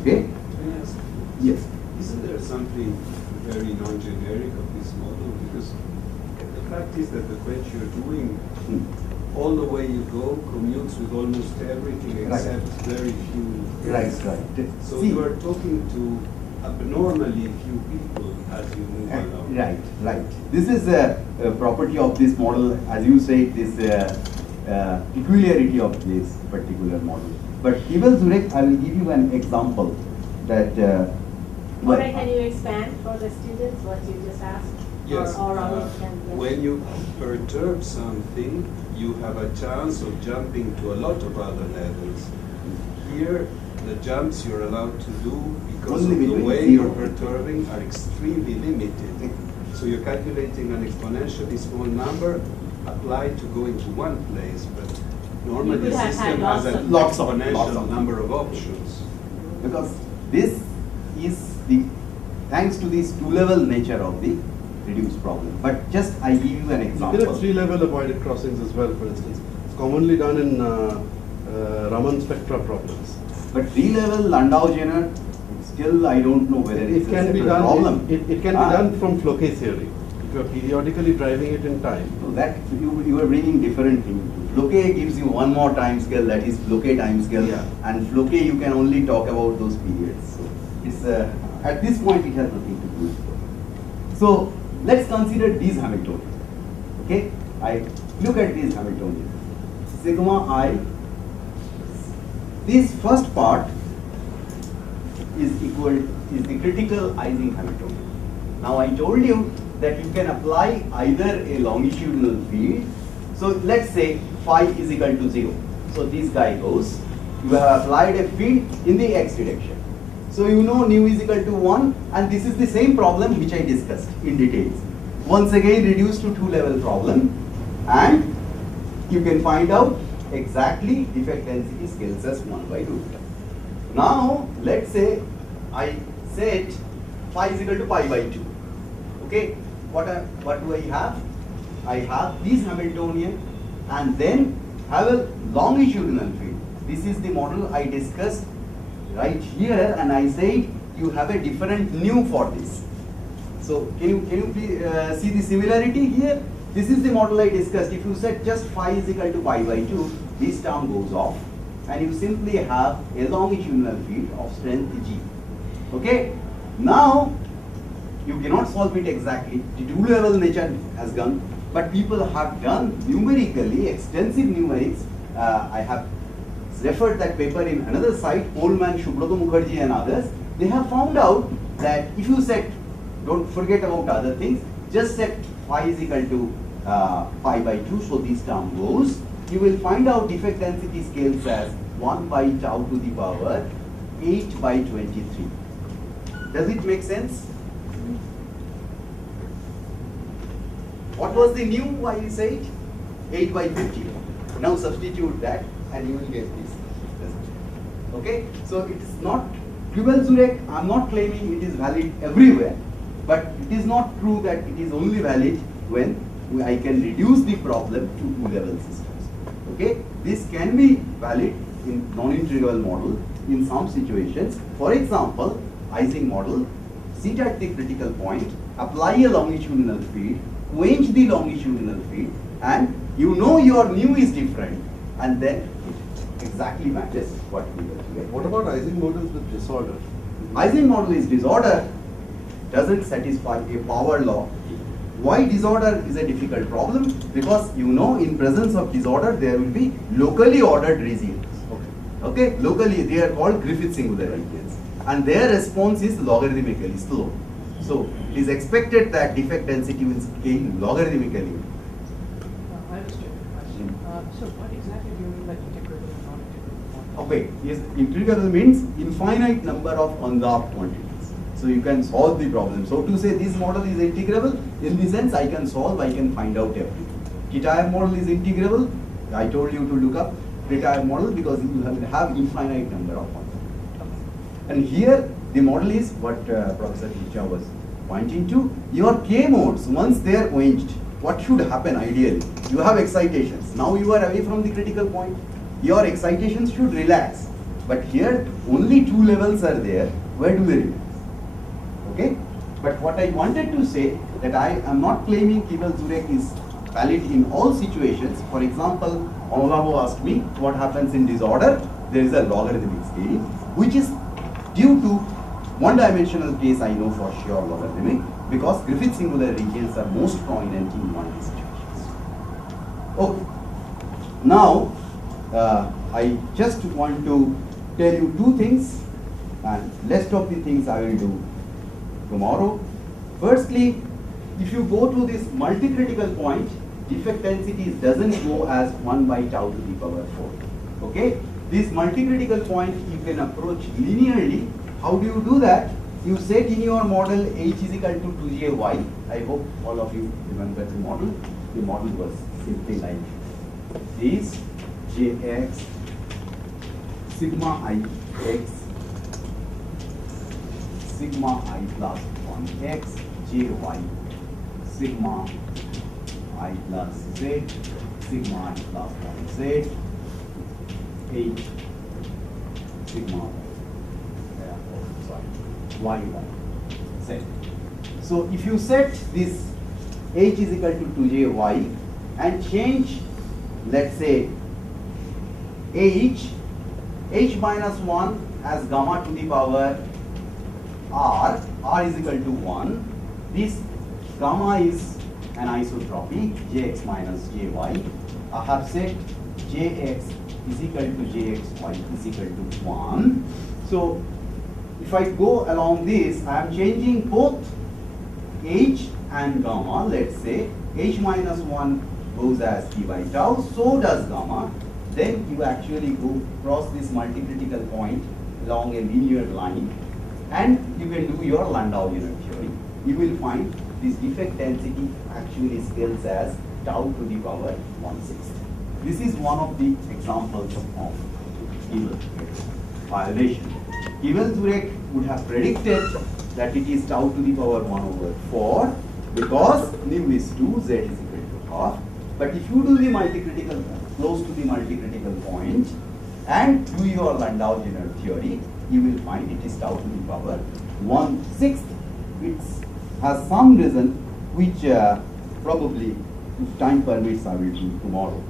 okay? Can I ask? Yes. Isn't there something very non-generic of this model? Because the fact is that the quench you're doing all the way you go commutes with almost everything Right. except very few. Right. So See, you are talking to abnormally few people as you move along. Right. This is a property of this model, as you say, this peculiarity of this particular model. But Kibble-Zurek, I will give you an example that. Or can you expand for the students what you just asked? Yes, Or Amit can just- when you perturb something, you have a chance of jumping to a lot of other levels. Here, the jumps you're allowed to do because Only of the between way 0 you're perturbing are extremely limited. So you're calculating an exponentially small number applied to go into one place, but normally could the have system had has an lots of exponential number of options. Because this is the, thanks to this two-level nature of the reduced problem. But just I give you an There example. are three-level avoided crossings as well, for instance. It's commonly done in Raman spectra problems. But three-level Landau-Zener, still I don't know whether it's It can a be separate done. problem. It can be done from Floquet theory. If you are periodically driving it in time. So that you are bringing different things. Floquet gives you one more time scale, that is Floquet time scale, Yeah. and Floquet you can only talk about those periods. So it's at this point it has nothing to do with Floquet. So let's consider these Hamiltonian. Okay, I look at these Hamiltonian. Sigma I. This first part is the critical Ising Hamiltonian. Now I told you that you can apply either a longitudinal field. So let's say phi is equal to 0. So this guy goes. You have applied a field in the x direction. So you know nu is equal to 1, and this is the same problem which I discussed in details. Once again reduced to two-level problem, and you can find out exactly defect density scales as 1 by root. Now let's say I said phi is equal to pi by 2. Okay, what do I have? I have this Hamiltonian and then have a longitudinal field. This is the model I discussed right here, and I said you have a different nu for this. So can you please see the similarity here? This is the model I discussed. If you set just phi is equal to pi by 2, this term goes off, and you simply have a longitudinal field of strength G. Okay? Now, you cannot solve it exactly. The two-level nature has gone, but people have done numerically, extensive numerics. I have referred that paper in another site, Coleman, Shubroto Mukherjee and others. They have found out that if you set, don't forget about other things, just set phi is equal to pi by 2, so this term goes. You will find out defect density scales as 1 by tau to the power 8 by 23. Does it make sense? What was the nu I said? 8 by 50. Now substitute that and you will get this. Okay? So it is not, Kibble-Zurek, I am not claiming it is valid everywhere, but it is not true that it is only valid when I can reduce the problem to two-level systems. Okay? This can be valid in non-integral model in some situations. For example, Ising model, sit at the critical point, apply a longitudinal field, quench the longitudinal field, and you know your nu is different, and then it exactly matches what we will get. What about Ising models with disorder? Ising model is disorder, doesn't satisfy a power law. Why disorder is a difficult problem? Because you know in presence of disorder there will be locally ordered regions. Okay, locally they are called Griffith singular regions, and their response is logarithmically slow. So it is expected that defect density will scale logarithmically. I understand your question. So what exactly do you mean by integrable and non-integrable? Okay, yes, integral means infinite number of unsolved quantities. So you can solve the problem. So to say this model is integrable, in the sense I can solve, I can find out everything. Kitaev model is integrable. I told you to look up Kitaev model because you will have infinite number of quantities. And here the model is what Professor Hicha was pointing to. Your K modes, once they are quenched, what should happen ideally? You have excitations. Now you are away from the critical point. Your excitations should relax. But here only two levels are there. Where do they relax? Okay? But what I wanted to say that I am not claiming Kibble-Zurek is valid in all situations. For example, Onolabo asked me what happens in disorder. There is a logarithmic scaling, which is due to one-dimensional case. I know for sure logarithmic because Griffith singular regions are most prominent in 1D situations. Okay. Now, I just want to tell you two things, and rest of the things I will do tomorrow. Firstly, if you go to this multi-critical point, defect density doesn't go as 1 by tau to the power 4. Okay? This multi-critical point you can approach linearly. How do you do that? You set in your model h is equal to 2jy. I hope all of you remember the model. The model was simply like this: jx sigma I x sigma I plus 1x jy sigma I plus z sigma I plus 1z h sigma y1 set. So if you set this h is equal to 2jy and change, let's say, h minus 1 as gamma to the power r is equal to 1. This gamma is an isotropy, jx minus jy. I have set jx is equal to jxy is equal to 1. So if I go along this, I am changing both h and gamma. Let's say h minus 1 goes as p by tau, so does gamma. Then you actually go cross this multi-critical point along a linear line, and you can do your Landau-Zener theory. You will find this defect density actually scales as tau to the power 1/6. This is one of the examples of violation. Zurek would have predicted that it is tau to the power 1/4 because nu is 2, z is equal to half. But if you do the multi-critical, close to the multi-critical point and do your Landau-Zener theory, you will find it is tau to the power 1/6. It has some reason which probably, if time permits, I will do tomorrow.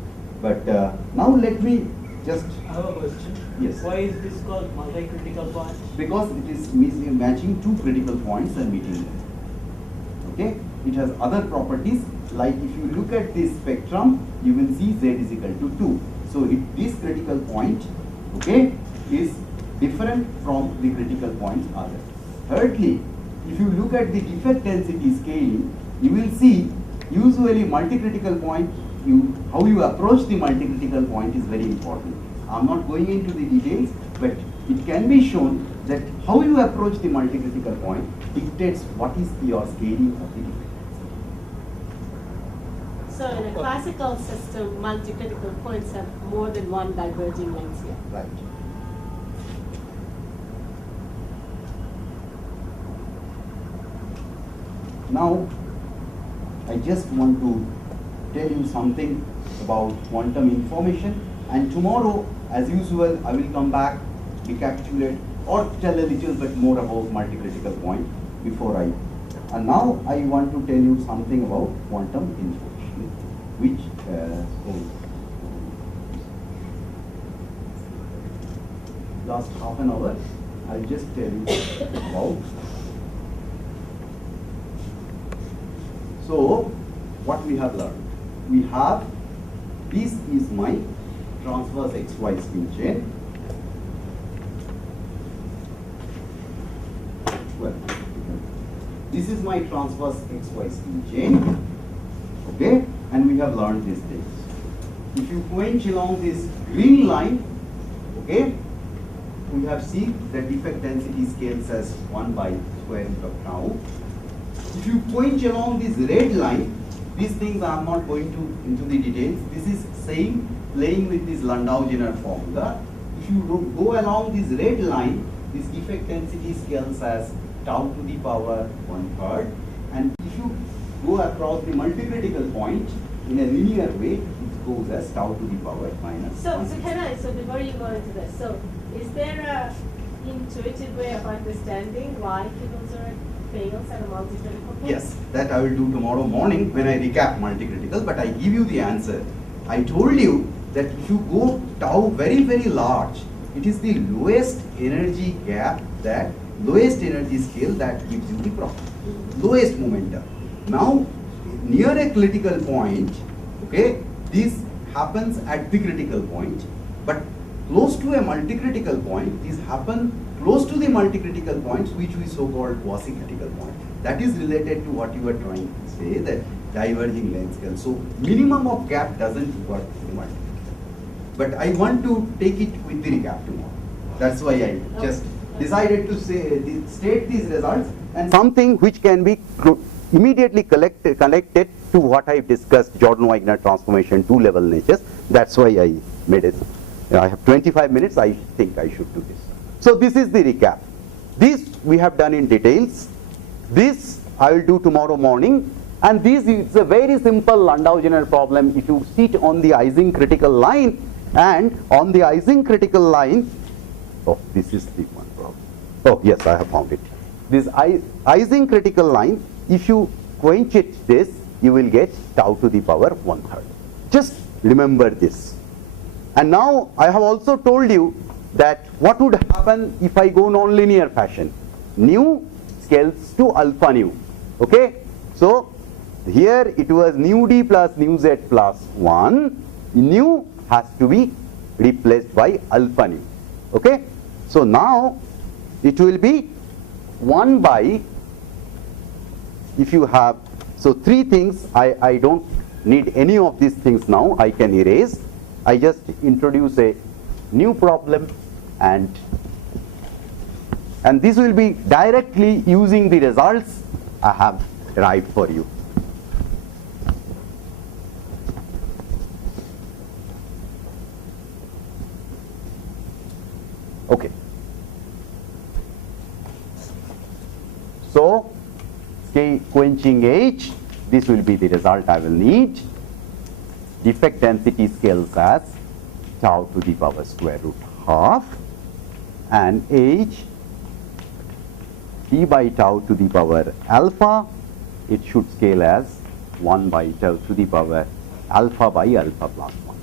But now let me just... I have a question. Yes. Why is this called multi-critical point? Because it is matching two critical points and meeting them. Okay? It has other properties, like if you look at this spectrum, you will see z is equal to 2. So this critical point, okay, is different from the critical points other. Thirdly, if you look at the defect density scaling, you will see usually multi-critical point, how you approach the multi-critical point is very important. I'm not going into the details, but it can be shown that how you approach the multi-critical point dictates what is your scaling of the defect. So in a classical system, multi-critical points have more than one diverging length here. Right. Now, I just want to tell you something about quantum information, and tomorrow, as usual, I will come back, recapitulate, or tell a little bit more about multi-critical point before I. And now I want to tell you something about quantum information, which last half an hour, I'll just tell you about. So, what we have learned? We have, this is my transverse XY spin chain. Well, this is my transverse XY spin chain. Okay, and we have learned these things. If you quench along this green line, okay, we have seen the defect density scales as 1 by square root of tau. If you quench along this red line, these things I am not going into the details. This is saying, playing with this Landau-Zener formula. If you go along this red line, this defect density scales as tau to the power 1/3. And if you go across the multi-critical point in a linear way, it goes as tau to the power minus So 1/6. so before you go into this, so is there a intuitive way of understanding why Kibble-Zurich fails at a multi-critical point? Yes, that I will do tomorrow morning when I recap multi-critical, but I give you the answer. I told you that if you go tau very, very large, it is the lowest energy gap, that lowest energy scale that gives you the problem. Lowest momentum. Now, near a critical point, okay, this happens at the critical point, but close to a multi-critical point, these happen close to the multi-critical points, which we so-called quasi-critical point. That is related to what you were trying to say, that diverging length scale. So minimum of gap doesn't work for multi-critical. But I want to take it with the recap tomorrow. That's why I just decided to state these results, and something which can be immediately connected to what I discussed, Jordan-Wigner transformation, two-level natures. That's why I made it. I have 25 minutes, I think I should do this. So this is the recap. This we have done in details. This I will do tomorrow morning. And this is a very simple Landau-Zener problem. If you sit on the Ising critical line, and on the Ising critical line, oh, this is the one problem. Oh, yes, I have found it. This Ising critical line, if you quench it this, you will get tau to the power 1/3. Just remember this. And now I have also told you that what would happen if I go non-linear fashion. Nu scales to alpha nu. Okay? So here it was nu d plus nu z plus 1. Nu has to be replaced by alpha nu. Okay? So now it will be 1 by, if you have, so three things, I don't need any of these things now, I can erase. I just introduce a new problem, and this will be directly using the results I have derived for you. Okay. So, quenching H, this will be the result I will need. Defect density scales as tau to the power square root half, and H t by tau to the power alpha, it should scale as 1 by tau to the power alpha by alpha plus 1.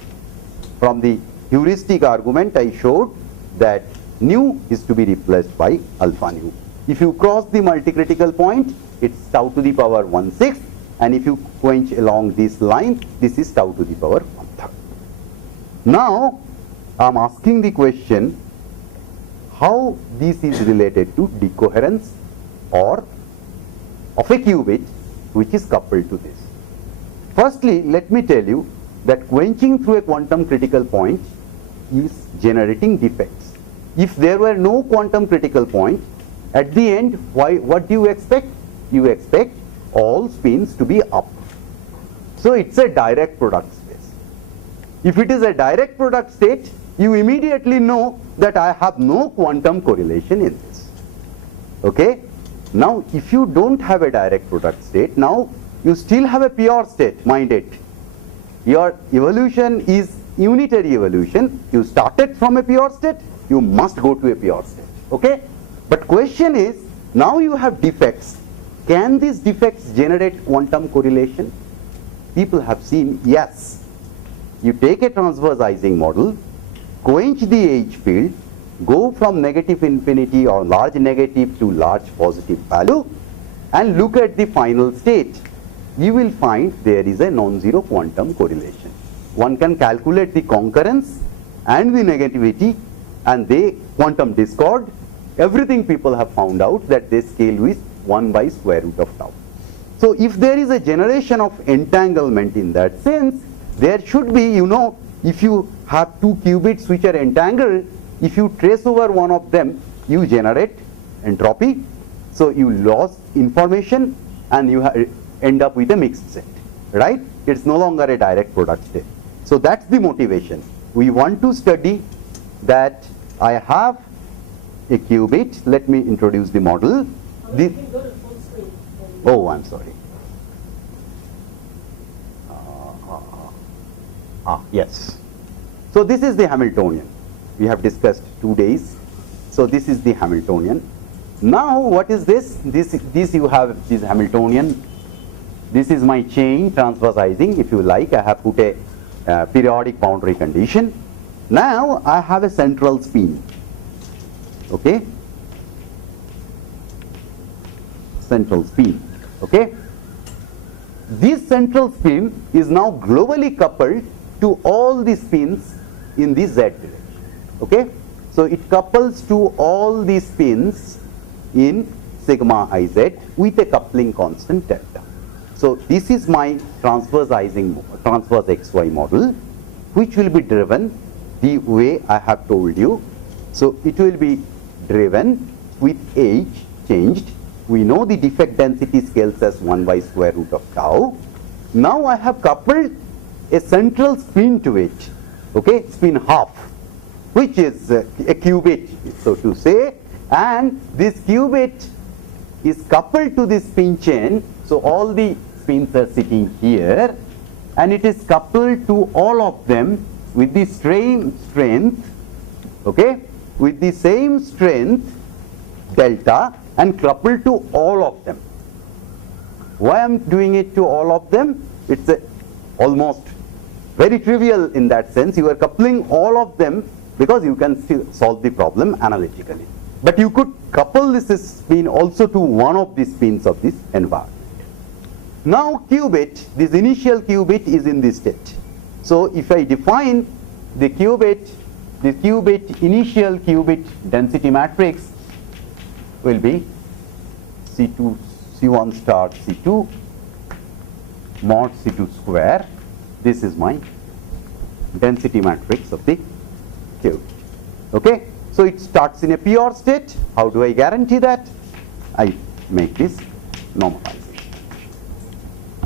From the heuristic argument, I showed that nu is to be replaced by alpha nu. If you cross the multi-critical point, it's tau to the power 1/6, and if you quench along this line, this is tau to the power 1/3. Now, I am asking the question, how this is related to decoherence or of a qubit which is coupled to this. Firstly, let me tell you that quenching through a quantum critical point is generating defects. If there were no quantum critical point, at the end, what do you expect? You expect all spins to be up. So it's a direct product space. If it is a direct product state, you immediately know that I have no quantum correlation in this. Okay? Now, if you don't have a direct product state, now you still have a pure state, mind it. Your evolution is unitary evolution. You started from a pure state, you must go to a pure state. Okay? But question is, now you have defects. Can these defects generate quantum correlation? People have seen, yes. You take a transverse Ising model, quench the H field, go from negative infinity or large negative to large positive value, and look at the final state. You will find there is a non-zero quantum correlation. One can calculate the concurrence and the negativity, and they quantum discord. Everything people have found out that they scale with 1 by square root of tau. So if there is a generation of entanglement in that sense, there should be, if you have two qubits which are entangled, if you trace over one of them, you generate entropy. So you lost information and you end up with a mixed set, right? It's no longer a direct product state. So that's the motivation. We want to study that I have a qubit. Let me introduce the model. You can go to full screen. Oh, I'm sorry. Yes. So this is the Hamiltonian. We have discussed 2 days. So this is the Hamiltonian. Now what is this? This you have this Hamiltonian. This is my chain transversizing, if you like. I have put a periodic boundary condition. Now I have a central spin. Okay? Central spin. Okay? This central spin is now globally coupled to all the spins in the z direction. Okay? So it couples to all the spins in sigma iz with a coupling constant delta. So this is my transverse XY model, which will be driven the way I have told you. So it will be driven with h changed. We know the defect density scales as 1 by square root of tau. Now I have coupled a central spin to it, okay, spin half, which is a qubit, so to say, and this qubit is coupled to this spin chain. So all the spins are sitting here, and it is coupled to all of them with the same strength, okay, with the same strength delta, and coupled to all of them. Why I am doing it to all of them? It's almost very trivial in that sense. You are coupling all of them because you can still solve the problem analytically. But you could couple this spin also to one of the spins of this environment. Now qubit, this initial qubit is in this state. So if I define the qubit initial qubit density matrix will be C2 C1 star C2 mod C2 square. This is my density matrix of the qubit. Okay? So it starts in a pure state. How do I guarantee that? I make this normalization.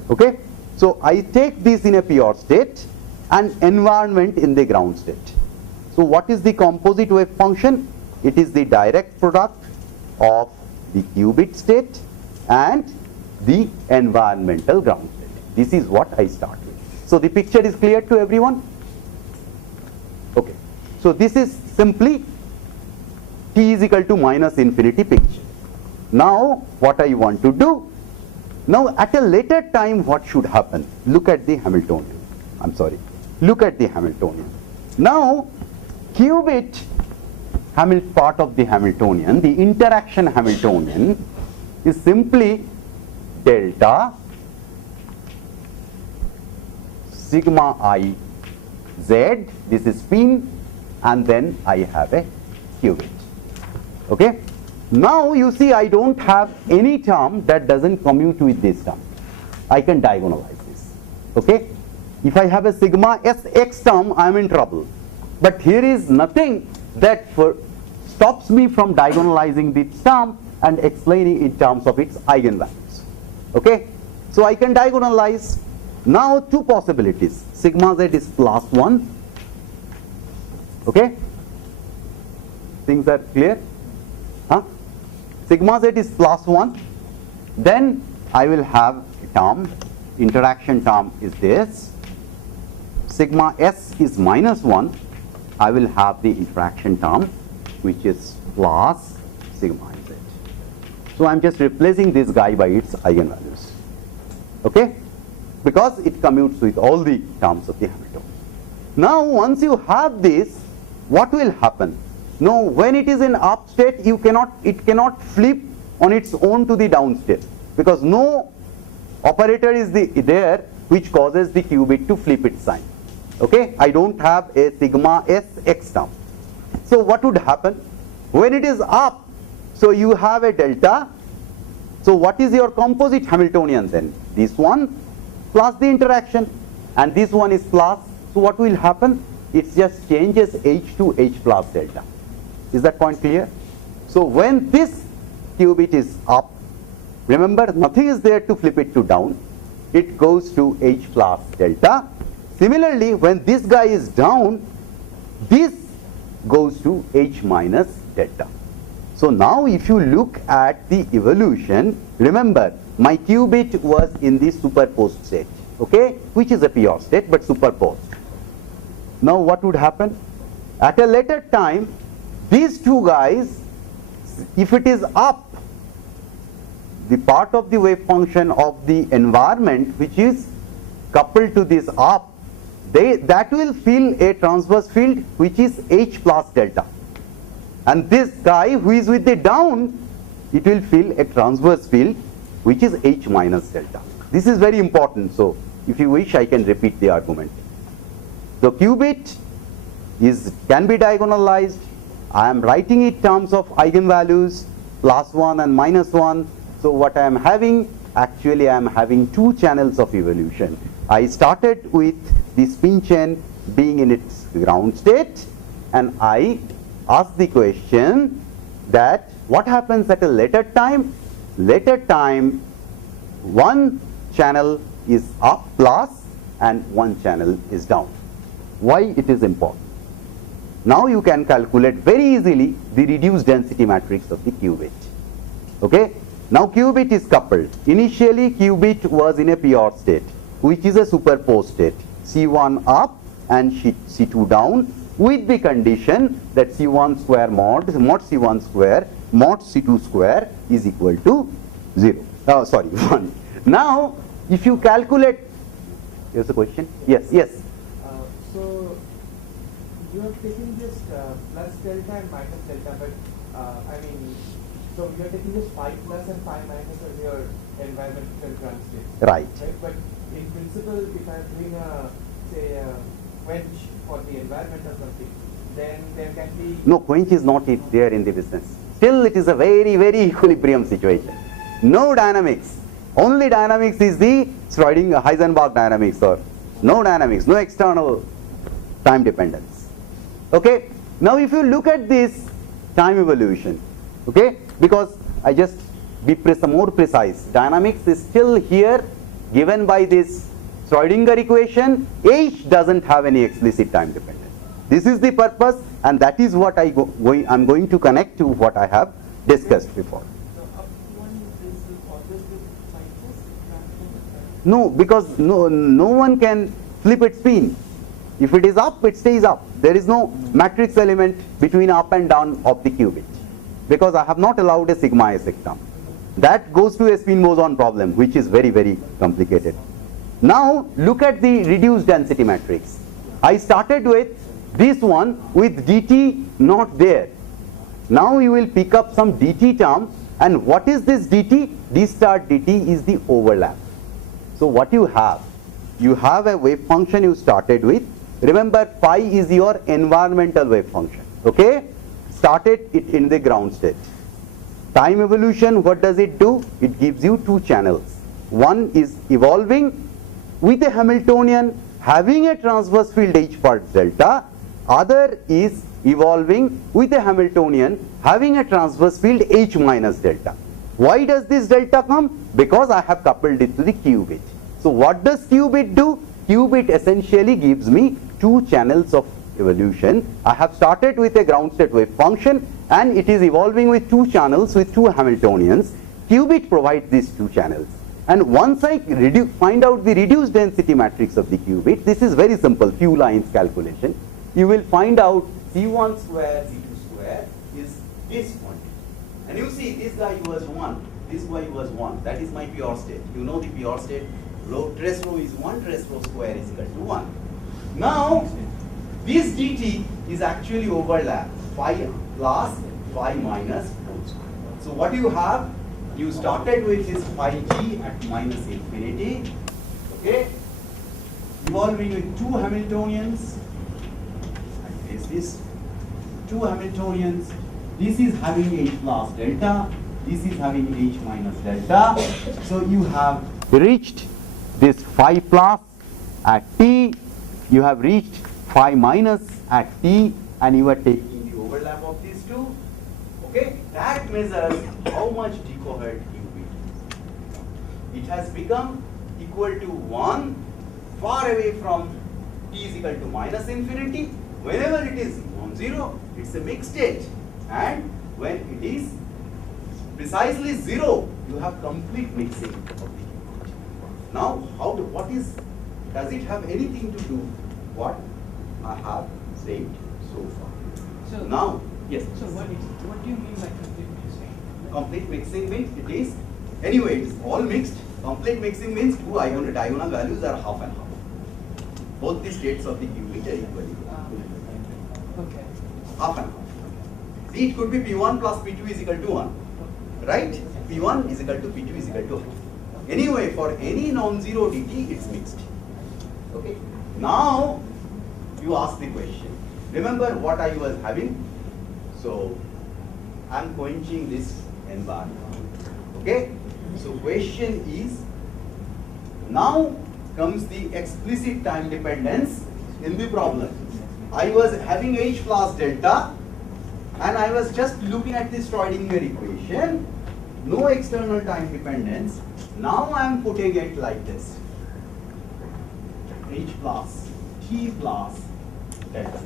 Okay? So I take this in a pure state and environment in the ground state. So what is the composite wave function? It is the direct product of the qubit state and the environmental ground state. This is what I start with. So the picture is clear to everyone? Okay. So this is simply t is equal to minus infinity picture. Now what I want to do? Now at a later time what should happen? Look at the Hamiltonian. Look at the Hamiltonian. Now qubit part of the Hamiltonian, the interaction Hamiltonian is simply delta sigma I z, this is spin, and then I have a qubit. Okay? Now you see I don't have any term that doesn't commute with this term. I can diagonalize this. Okay? If I have a sigma sx term, I am in trouble. But here is nothing that stops me from diagonalizing this term and explaining in terms of its eigenvalues. Okay? So I can diagonalize. Now two possibilities. Sigma z is plus 1. Okay? Things are clear? Huh? Sigma z is plus 1. Then I will have a term, interaction term is this. Sigma s is minus 1. I will have the interaction term which is plus sigma z. So I am just replacing this guy by its eigenvalues. Okay? Because it commutes with all the terms of the Hamiltonian. Now once you have this, what will happen? No, when it is in up state, it cannot flip on its own to the down state, because no operator is there which causes the qubit to flip its sign. Okay? I don't have a sigma sx term. So what would happen? When it is up, so you have a delta. So what is your composite Hamiltonian then? This one plus the interaction, and this one is plus. So what will happen? It just changes h to h plus delta. Is that point clear? So when this qubit is up, remember nothing is there to flip it to down. It goes to h plus delta. Similarly, when this guy is down, this goes to h minus delta. So now if you look at the evolution, remember my qubit was in the superposed state, okay, which is a pure state but superposed. Now what would happen? At a later time, these two guys if it is up, the part of the wave function of the environment which is coupled to this up, that will fill a transverse field which is H plus delta. And this guy who is with the down, it will fill a transverse field which is H minus delta. This is very important. So if you wish, I can repeat the argument. The qubit can be diagonalized. I am writing it in terms of eigenvalues +1 and -1. So what I am having, actually I am having two channels of evolution. I started with the spin chain being in its ground state, and I asked the question that what happens at a later time? Later time, one channel is up plus and one channel is down. Why it is important? Now you can calculate very easily the reduced density matrix of the qubit. Okay? Now qubit is coupled. Initially qubit was in a pure state, which is a superposed state. C1 up and C2 down, with the condition that C1 square mod C1 square mod C2 square is equal to 0. 1. Now if you calculate, here's the question. Yes. So you have taken this plus delta and minus delta, but so you are taking this phi plus and phi minus as your environmental ground state. Right. But in principle, if I am doing a quench for the environment or something, then there can be... No, quench is not there in the business. Still it is a very, very equilibrium situation. No dynamics. Only dynamics is the Heisenberg dynamics, or no dynamics, no external time dependence. Okay. Now if you look at this time evolution, okay, because I just be more precise, dynamics is still here given by this Schrodinger equation. H doesn't have any explicit time dependence. This is the purpose, and that is what I'm going to connect to what I have discussed before. No, because no one can flip its spin. If it is up, it stays up. There is no matrix element between up and down of the qubit, because I have not allowed a sigma IISc term. That goes to a spin boson problem, which is very, very complicated. Now look at the reduced density matrix. I started with this one with dt not there. Now you will pick up some dt term, and what is this dt? d star dt is the overlap. So what you have a wave function you started with. Remember, phi is your environmental wave function. Okay? Started it in the ground state. Time evolution, what does it do? It gives you two channels. One is evolving with a Hamiltonian having a transverse field H per delta. Other is evolving with a Hamiltonian having a transverse field H minus delta. Why does this delta come? Because I have coupled it to the qubit. So what does qubit do? Qubit essentially gives me two channels of evolution. I have started with a ground state wave function, and it is evolving with two channels with two Hamiltonians. Qubit provides these two channels. And once I find out the reduced density matrix of the qubit, this is very simple, few lines calculation. You will find out C1 square, C2 square is this one. And you see, this guy was 1, this guy was 1. That is my pure state. You know the pure state. Trace row is 1, trace row square is equal to 1. Now, this dt is actually overlap, phi plus phi minus whole square. So what you have, you started with this phi g at minus infinity, okay, evolving with two Hamiltonians, and this two Hamiltonians. This is having H plus delta, this is having H minus delta. So you have reached this phi plus at t, you have reached phi minus at t, and you are taking the overlap of these two. Okay, that measures how much decoherent qubit. It has become equal to 1, far away from t is equal to minus infinity. Whenever it is non-zero, it's a mixed state, and when it is precisely 0, you have complete mixing of the qubit. Now, does it have anything to do what I have said so far? So now, Yes. So what do you mean by complete mixing? Complete mixing means it is, anyway, it is all mixed. Complete mixing means two diagonal values are half and half. Both the states of the qubit are equally Okay. half and half. See, it could be P1 plus P2 is equal to 1. Right? P1 is equal to P2 is equal to half. Anyway, for any non-zero dt, it's mixed. Okay. Now, you ask the question. Remember what I was having? So, I'm quenching this environment. Okay? So, question is, now comes the explicit time dependence in the problem. I was having H plus delta, and I was just looking at the Schrodinger equation, no external time dependence. Now I am putting it like this, H plus T plus delta.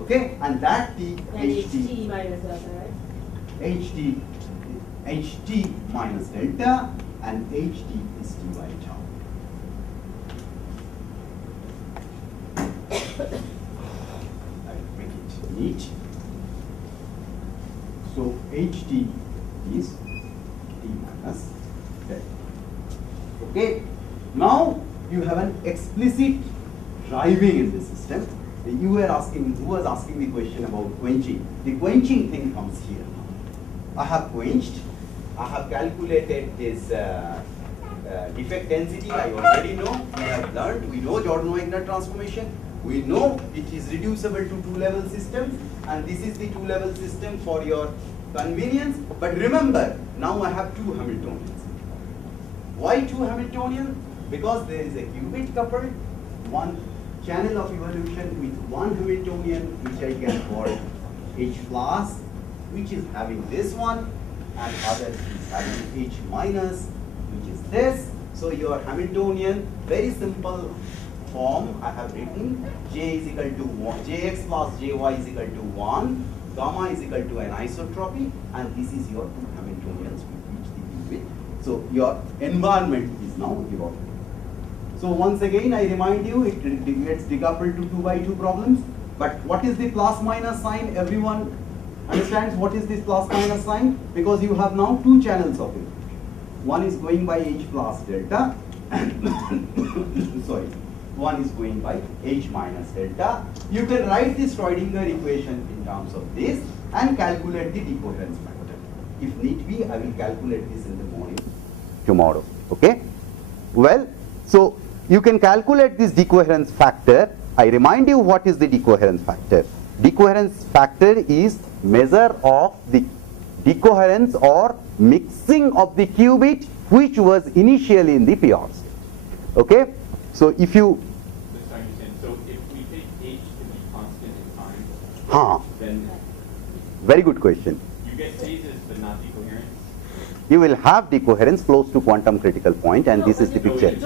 Okay, and that T, And HT, minus delta, right? HT minus delta, and HT is T by tau. I'll make it neat. So HT is T minus delta. Okay. Now you have an explicit driving in the system. You were asking, who was asking the question about quenching? The quenching thing comes here. I have quenched. I have calculated this defect density. I already know. We have learned. We know Jordan-Wagner transformation. We know it is reducible to two-level system, and this is the two-level system for your convenience. But remember, now I have two Hamiltonians. Why two Hamiltonians? Because there is a qubit coupled, one channel of evolution with one Hamiltonian, which I can call H plus, which is having this one, and other is having H minus, which is this. So your Hamiltonian, very simple form I have written, J is equal to 1, Jx plus Jy is equal to 1, gamma is equal to anisotropy, and this is your two Hamiltonians with which the qubit. So your environment is now evolved. So once again, I remind you, it gets decoupled to 2 by 2 problems. But what is the plus minus sign? Everyone understands what is this plus minus sign? Because you have now two channels of it. One is going by H plus delta, and sorry, one is going by H minus delta. You can write the Schrodinger equation in terms of this and calculate the decoherence factor. If need be, I will calculate this in the morning tomorrow. Okay? Well, so you can calculate this decoherence factor. I remind you what is the decoherence factor. Decoherence factor is measure of the decoherence or mixing of the qubit which was initially in the PR state. Okay? So if you So if we take H to be constant in time, then very good question. you get phases but not decoherence. You will have decoherence close to quantum critical point, and this is the picture.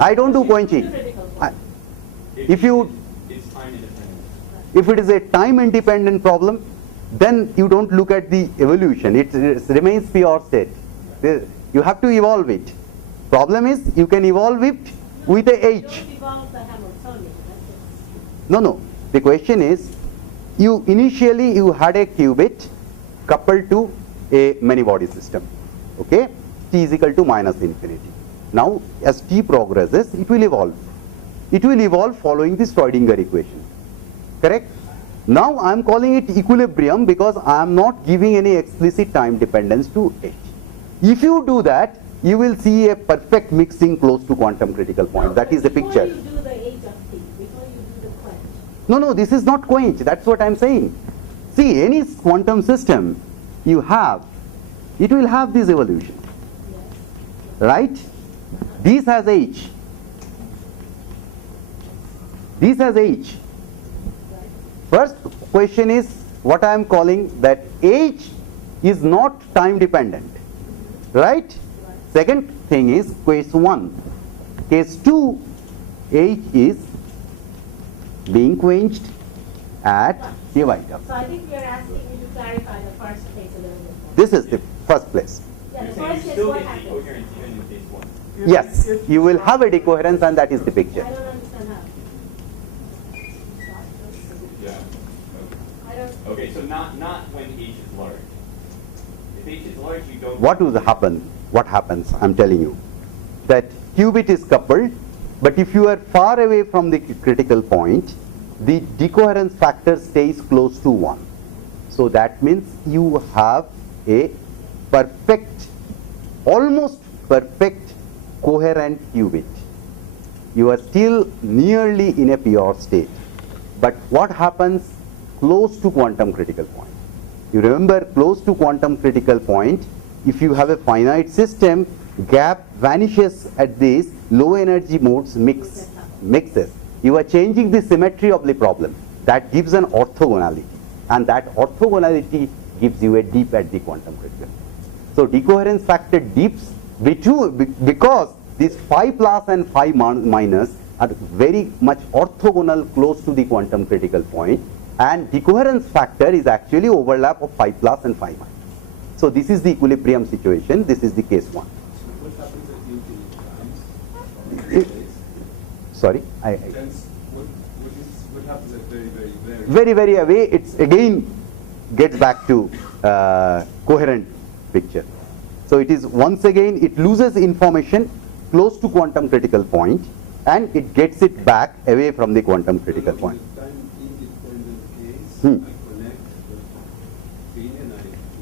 I don't do quenching. If you It's time independent. if it is a time independent problem, then you don't look at the evolution. It remains pure state. You have to evolve it. Problem is you can evolve it with a H. Don't evolve the Hamiltonian. No. The question is, you initially you had a qubit coupled to a many body system. Okay, t is equal to minus infinity. Now, as t progresses, it will evolve. It will evolve following the Schrodinger equation. Correct? Now, I am calling it equilibrium because I am not giving any explicit time dependence to H. If you do that, you will see a perfect mixing close to quantum critical point. That is the picture. Before you do the H of T, before you do the quench. No, this is not quench. That's what I am saying. See, any quantum system you have, it will have this evolution. Yes. Right? This has H. This has H. Right. First question is what I am calling that H is not time dependent. Right? Second thing is case 1. Case 2, H is being quenched at J by tau. So I think we are asking you to clarify the first case a little bit more. This is the first place. Yeah, You're the saying first you case still what get happens? decoherence even in case 1. Yes, you will have a decoherence, and that is the picture. I don't understand how. Yeah. I don't Okay, so not when H is large. If H is large, you don't. What will happen? What happens? I'm telling you that qubit is coupled, but if you are far away from the critical point, the decoherence factor stays close to 1. So that means you have a perfect, almost perfect coherent qubit. You are still nearly in a pure state. But what happens close to quantum critical point? You remember, close to quantum critical point, if you have a finite system, gap vanishes at these low energy modes mixes. You are changing the symmetry of the problem. That gives an orthogonality, and that orthogonality gives you a deep at the quantum critical. So decoherence factor deeps because these phi plus and phi minus are very much orthogonal close to the quantum critical point, and decoherence factor is actually overlap of phi plus and phi minus. So this is the equilibrium situation. This is the case 1. What happens at infinite times? Sorry, What happens at very away? It's again gets back to coherent picture. So it is once again, it loses information close to quantum critical point, and it gets it back away from the quantum critical point. Time independent case, Hmm. I connect the thing and I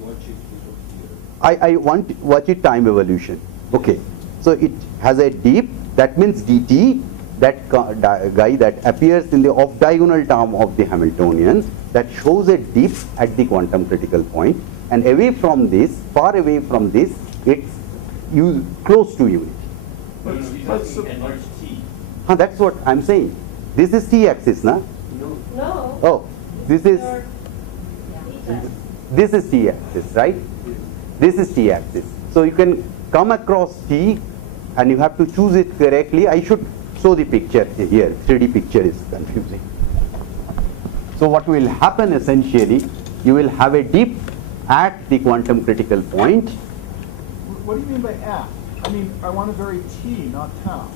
watch it disappear. I watch it time evolution. Okay, so it has a deep, that means dt, that guy that appears in the off diagonal term of the Hamiltonian, that shows a dip at the quantum critical point, and away from this, far away from this, it's close to unity. No, he's asking at large T. That's what I'm saying. This is t axis, na? No. Oh, this is t axis, right? This is t axis. So you can come across t, and you have to choose it correctly. I should show the picture here. 3D picture is confusing. So what will happen essentially, you will have a dip at the quantum critical point. What do you mean by at? I mean, I want to vary t, not tau.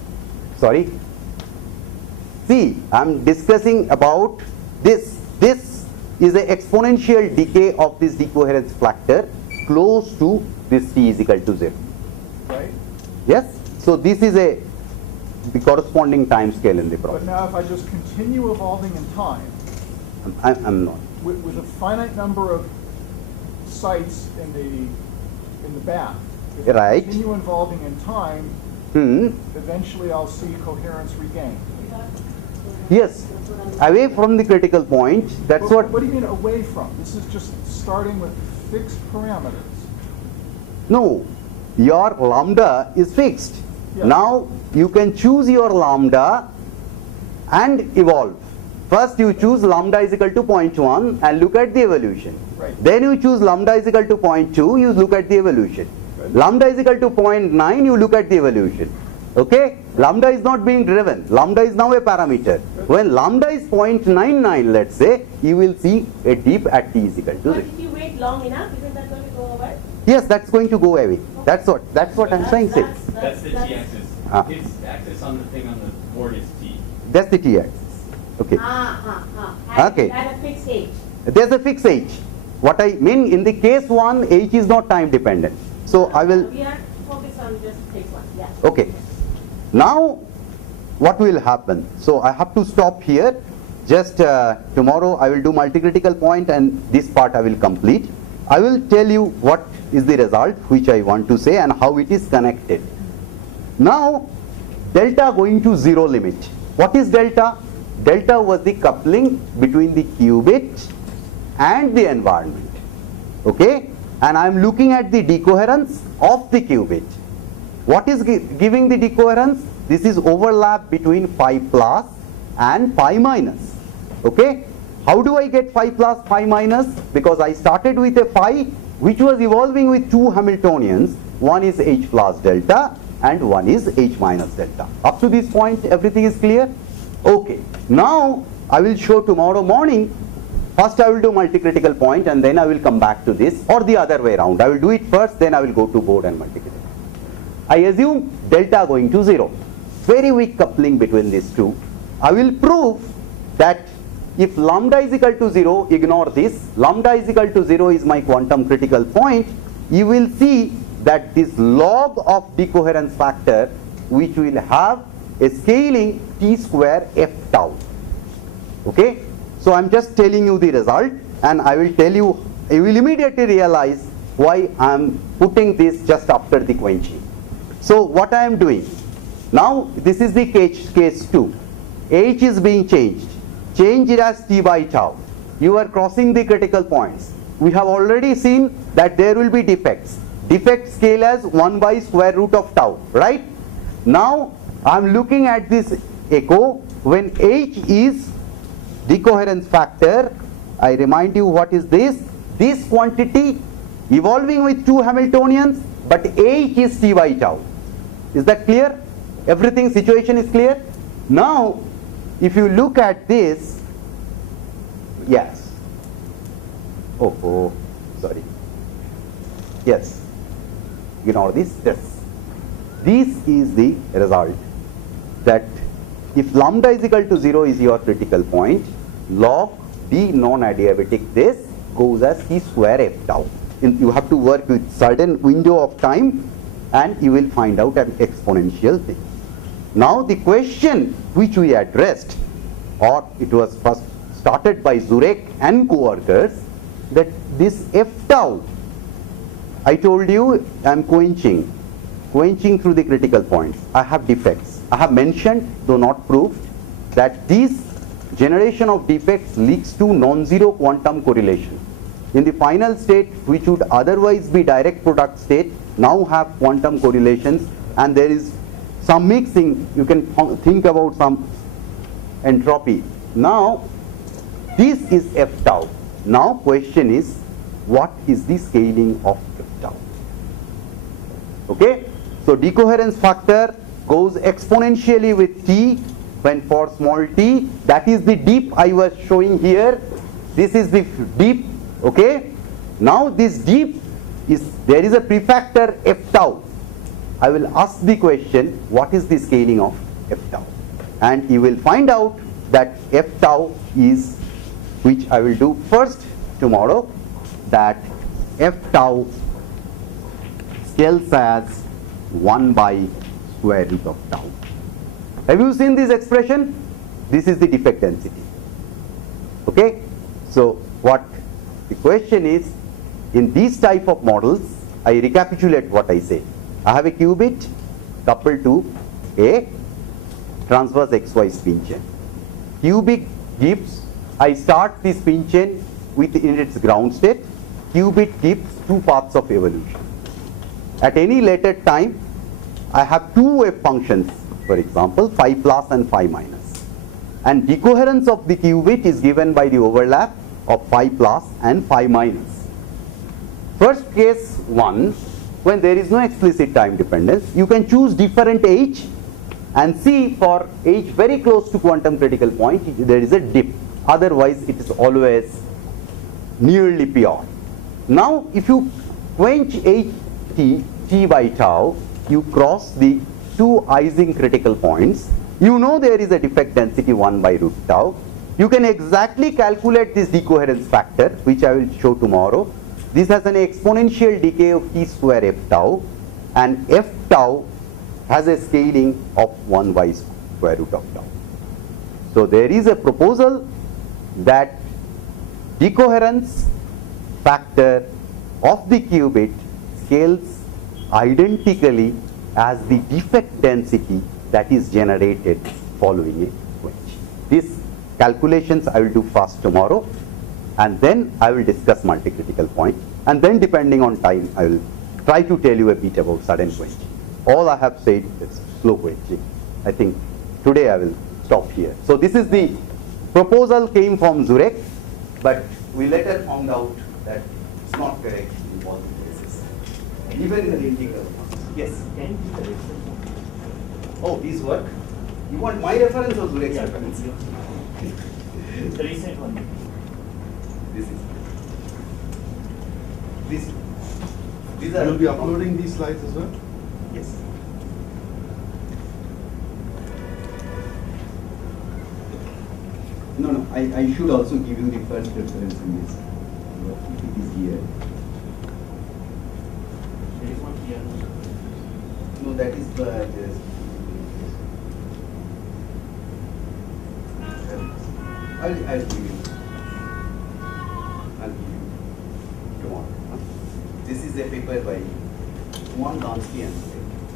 Sorry. See, I'm discussing about this. This is an exponential decay of this decoherence factor close to this t is equal to 0. Right? Yes? So this is the corresponding time scale in the But process. now if I just continue evolving in time, I'm not. with a finite number of sites in the bath, if Right. I continue evolving in time, eventually I'll see coherence regained. Yes. Away from the critical point, that's But what. What do you mean away from? This is just starting with fixed parameters. No, your lambda is fixed. Yeah. Now you can choose your lambda and evolve. First you choose lambda is equal to 0.1 and look at the evolution. Right. Then you choose lambda is equal to 0.2, you look at the evolution. Good. Lambda is equal to 0.9, you look at the evolution. Okay? Lambda is not being driven. Lambda is now a parameter. When lambda is 0.99, let's say, you will see a dip at t is equal to 0. But if you wait long enough, isn't that going to go away? Yes, that's going to go away. That's what I'm saying. That's the T axis. His axis on the thing on the board is T. That's the t axis. Okay. Okay. At a fixed age. There's a fixed age. What I mean, in the case 1, age is not time dependent. So I will. We are focused on just case 1. Yeah. Okay. Now, what will happen? So I have to stop here. Just tomorrow I will do multi-critical point, and this part I will complete. I will tell you what is the result which I want to say and how it is connected. Now, delta going to 0 limit. What is delta? Delta was the coupling between the qubit and the environment. Okay? And I am looking at the decoherence of the qubit. What is giving the decoherence? This is overlap between phi plus and phi minus. Okay? How do I get phi plus, phi minus? Because I started with a phi which was evolving with two Hamiltonians. One is h plus delta and one is h minus delta. Up to this point, everything is clear? Okay. Now, I will show tomorrow morning. First I will do multi-critical point and then I will come back to this, or the other way around. I will do it first, then I will go to board and multi-critical. I assume delta going to 0. Very weak coupling between these two. I will prove that if lambda is equal to 0, ignore this, lambda is equal to 0 is my quantum critical point, you will see that this log of decoherence factor, which will have a scaling t square f tau. Okay, so I'm just telling you the result, and I will tell you, you will immediately realize why I'm putting this just after the quenching. So what I am doing now, this is the case 2. H is being changed. Change it as t by tau. You are crossing the critical points. We have already seen that there will be defects. Defect scale as 1 by square root of tau, right? Now I am looking at this echo when H is decoherence factor. I remind you what is this? This quantity evolving with 2 Hamiltonians, but H is t by tau. Is that clear? Everything, situation is clear? Now if you look at this, yes. Oh, sorry. Yes. Ignore this. This is the result, that if lambda is equal to 0 is your critical point, log d non-adiabatic this goes as t square f tau. You have to work with certain window of time and you will find out an exponential thing. Now the question which we addressed, or it was first started by Zurek and co-workers, that this f tau, I told you I am quenching through the critical points. I have defects. I have mentioned, though not proved, that this generation of defects leads to non-zero quantum correlation. In the final state, which would otherwise be direct product state, now have quantum correlations, and there is some mixing. You can think about some entropy. Now this is f tau. Now question is, what is the scaling of f tau? Okay, so decoherence factor goes exponentially with t when for small t, that is the deep I was showing here. This is the deep. Okay, now this deep is, there is a prefactor f tau. I will ask the question, what is the scaling of f tau? And you will find out that f tau is, which I will do first tomorrow, that f tau scales as 1 by square root of tau. Have you seen this expression? This is the defect density. Okay, so what the question is, in these type of models, I recapitulate what I say. I have a qubit coupled to a transverse XY spin chain. Qubit gives, I start the spin chain with in its ground state. Qubit gives 2 paths of evolution. At any later time, I have 2 wave functions, for example, phi plus and phi minus. And decoherence of the qubit is given by the overlap of phi plus and phi minus. First case 1, when there is no explicit time dependence, you can choose different h and see for h very close to quantum critical point, there is a dip. Otherwise, it is always nearly pure. Now, if you quench t by tau, you cross the 2 Ising critical points. You know there is a defect density 1 by root tau. You can exactly calculate this decoherence factor, which I will show tomorrow. This has an exponential decay of t square f tau, and f tau has a scaling of 1 by square root of tau. So there is a proposal that decoherence factor of the qubit scales identically as the defect density that is generated following a quench. These calculations I will do first tomorrow, and then I will discuss multi-critical point, and then depending on time I will try to tell you a bit about sudden quenching. All I have said is slow quenching. I think today I will stop here. So this is the proposal came from Zurek, but we later found out that it's not correct in all the cases, even in the integral. Yes? Can you give the reference? Oh, these work? You want my reference or Zurek's reference? The recent one. This is. These You will be uploading these slides as well? Yes. No, I should also give you the first reference in this. If it is here. There is one here. No, that is just. I'll give you. I'll give you tomorrow. This is a paper by one Landau-Zener.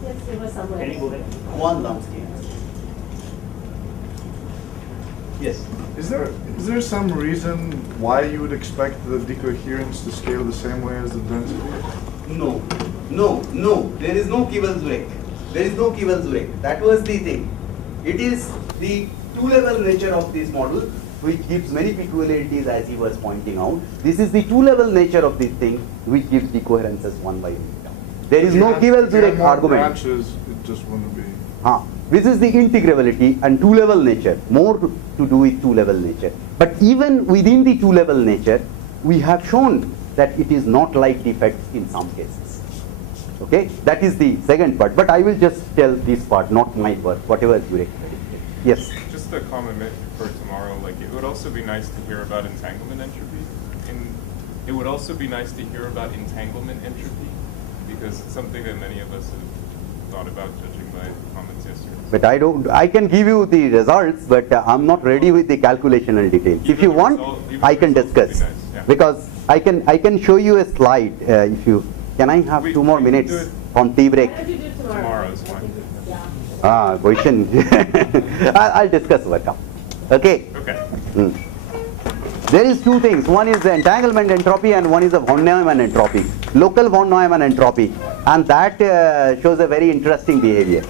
Yes, it was somewhere. Can you go back? One Landau-Zener. Yes. Is there some reason why you would expect the decoherence to scale the same way as the density? No. There is no Kibble-Zurek. There is no Kibble-Zurek. That was the thing. It is the two-level nature of this model which gives many peculiarities as he was pointing out. This is the two-level nature of this thing which gives decoherences one by omega. There is no Kibble-Zurek argument. Branches, it just wouldn't be. This is the integrability and two-level nature, more to do with two-level nature. But even within the two-level nature, we have shown that it is not like defects in some cases. Okay, that is the second part. But I will just tell this part, not my part, whatever Zurek predicted. Yes. Just a comment for tomorrow. Like, it would also be nice to hear about entanglement entropy. It would also be nice to hear about entanglement entropy, because it's something that many of us have thought about, judging by comments yesterday. But I can give you the results, but I'm not ready with the calculational details. If you want, I can discuss. Nice, yeah. Because I can show you a slide. If you can, I have 2 more minutes on tea break. Why don't you do tomorrow? Tomorrow is fine. Yeah. Question. I'll discuss what come. Okay. Okay. There is 2 things. One is the entanglement entropy and one is the von Neumann entropy. Local von Neumann entropy, and that shows a very interesting behavior.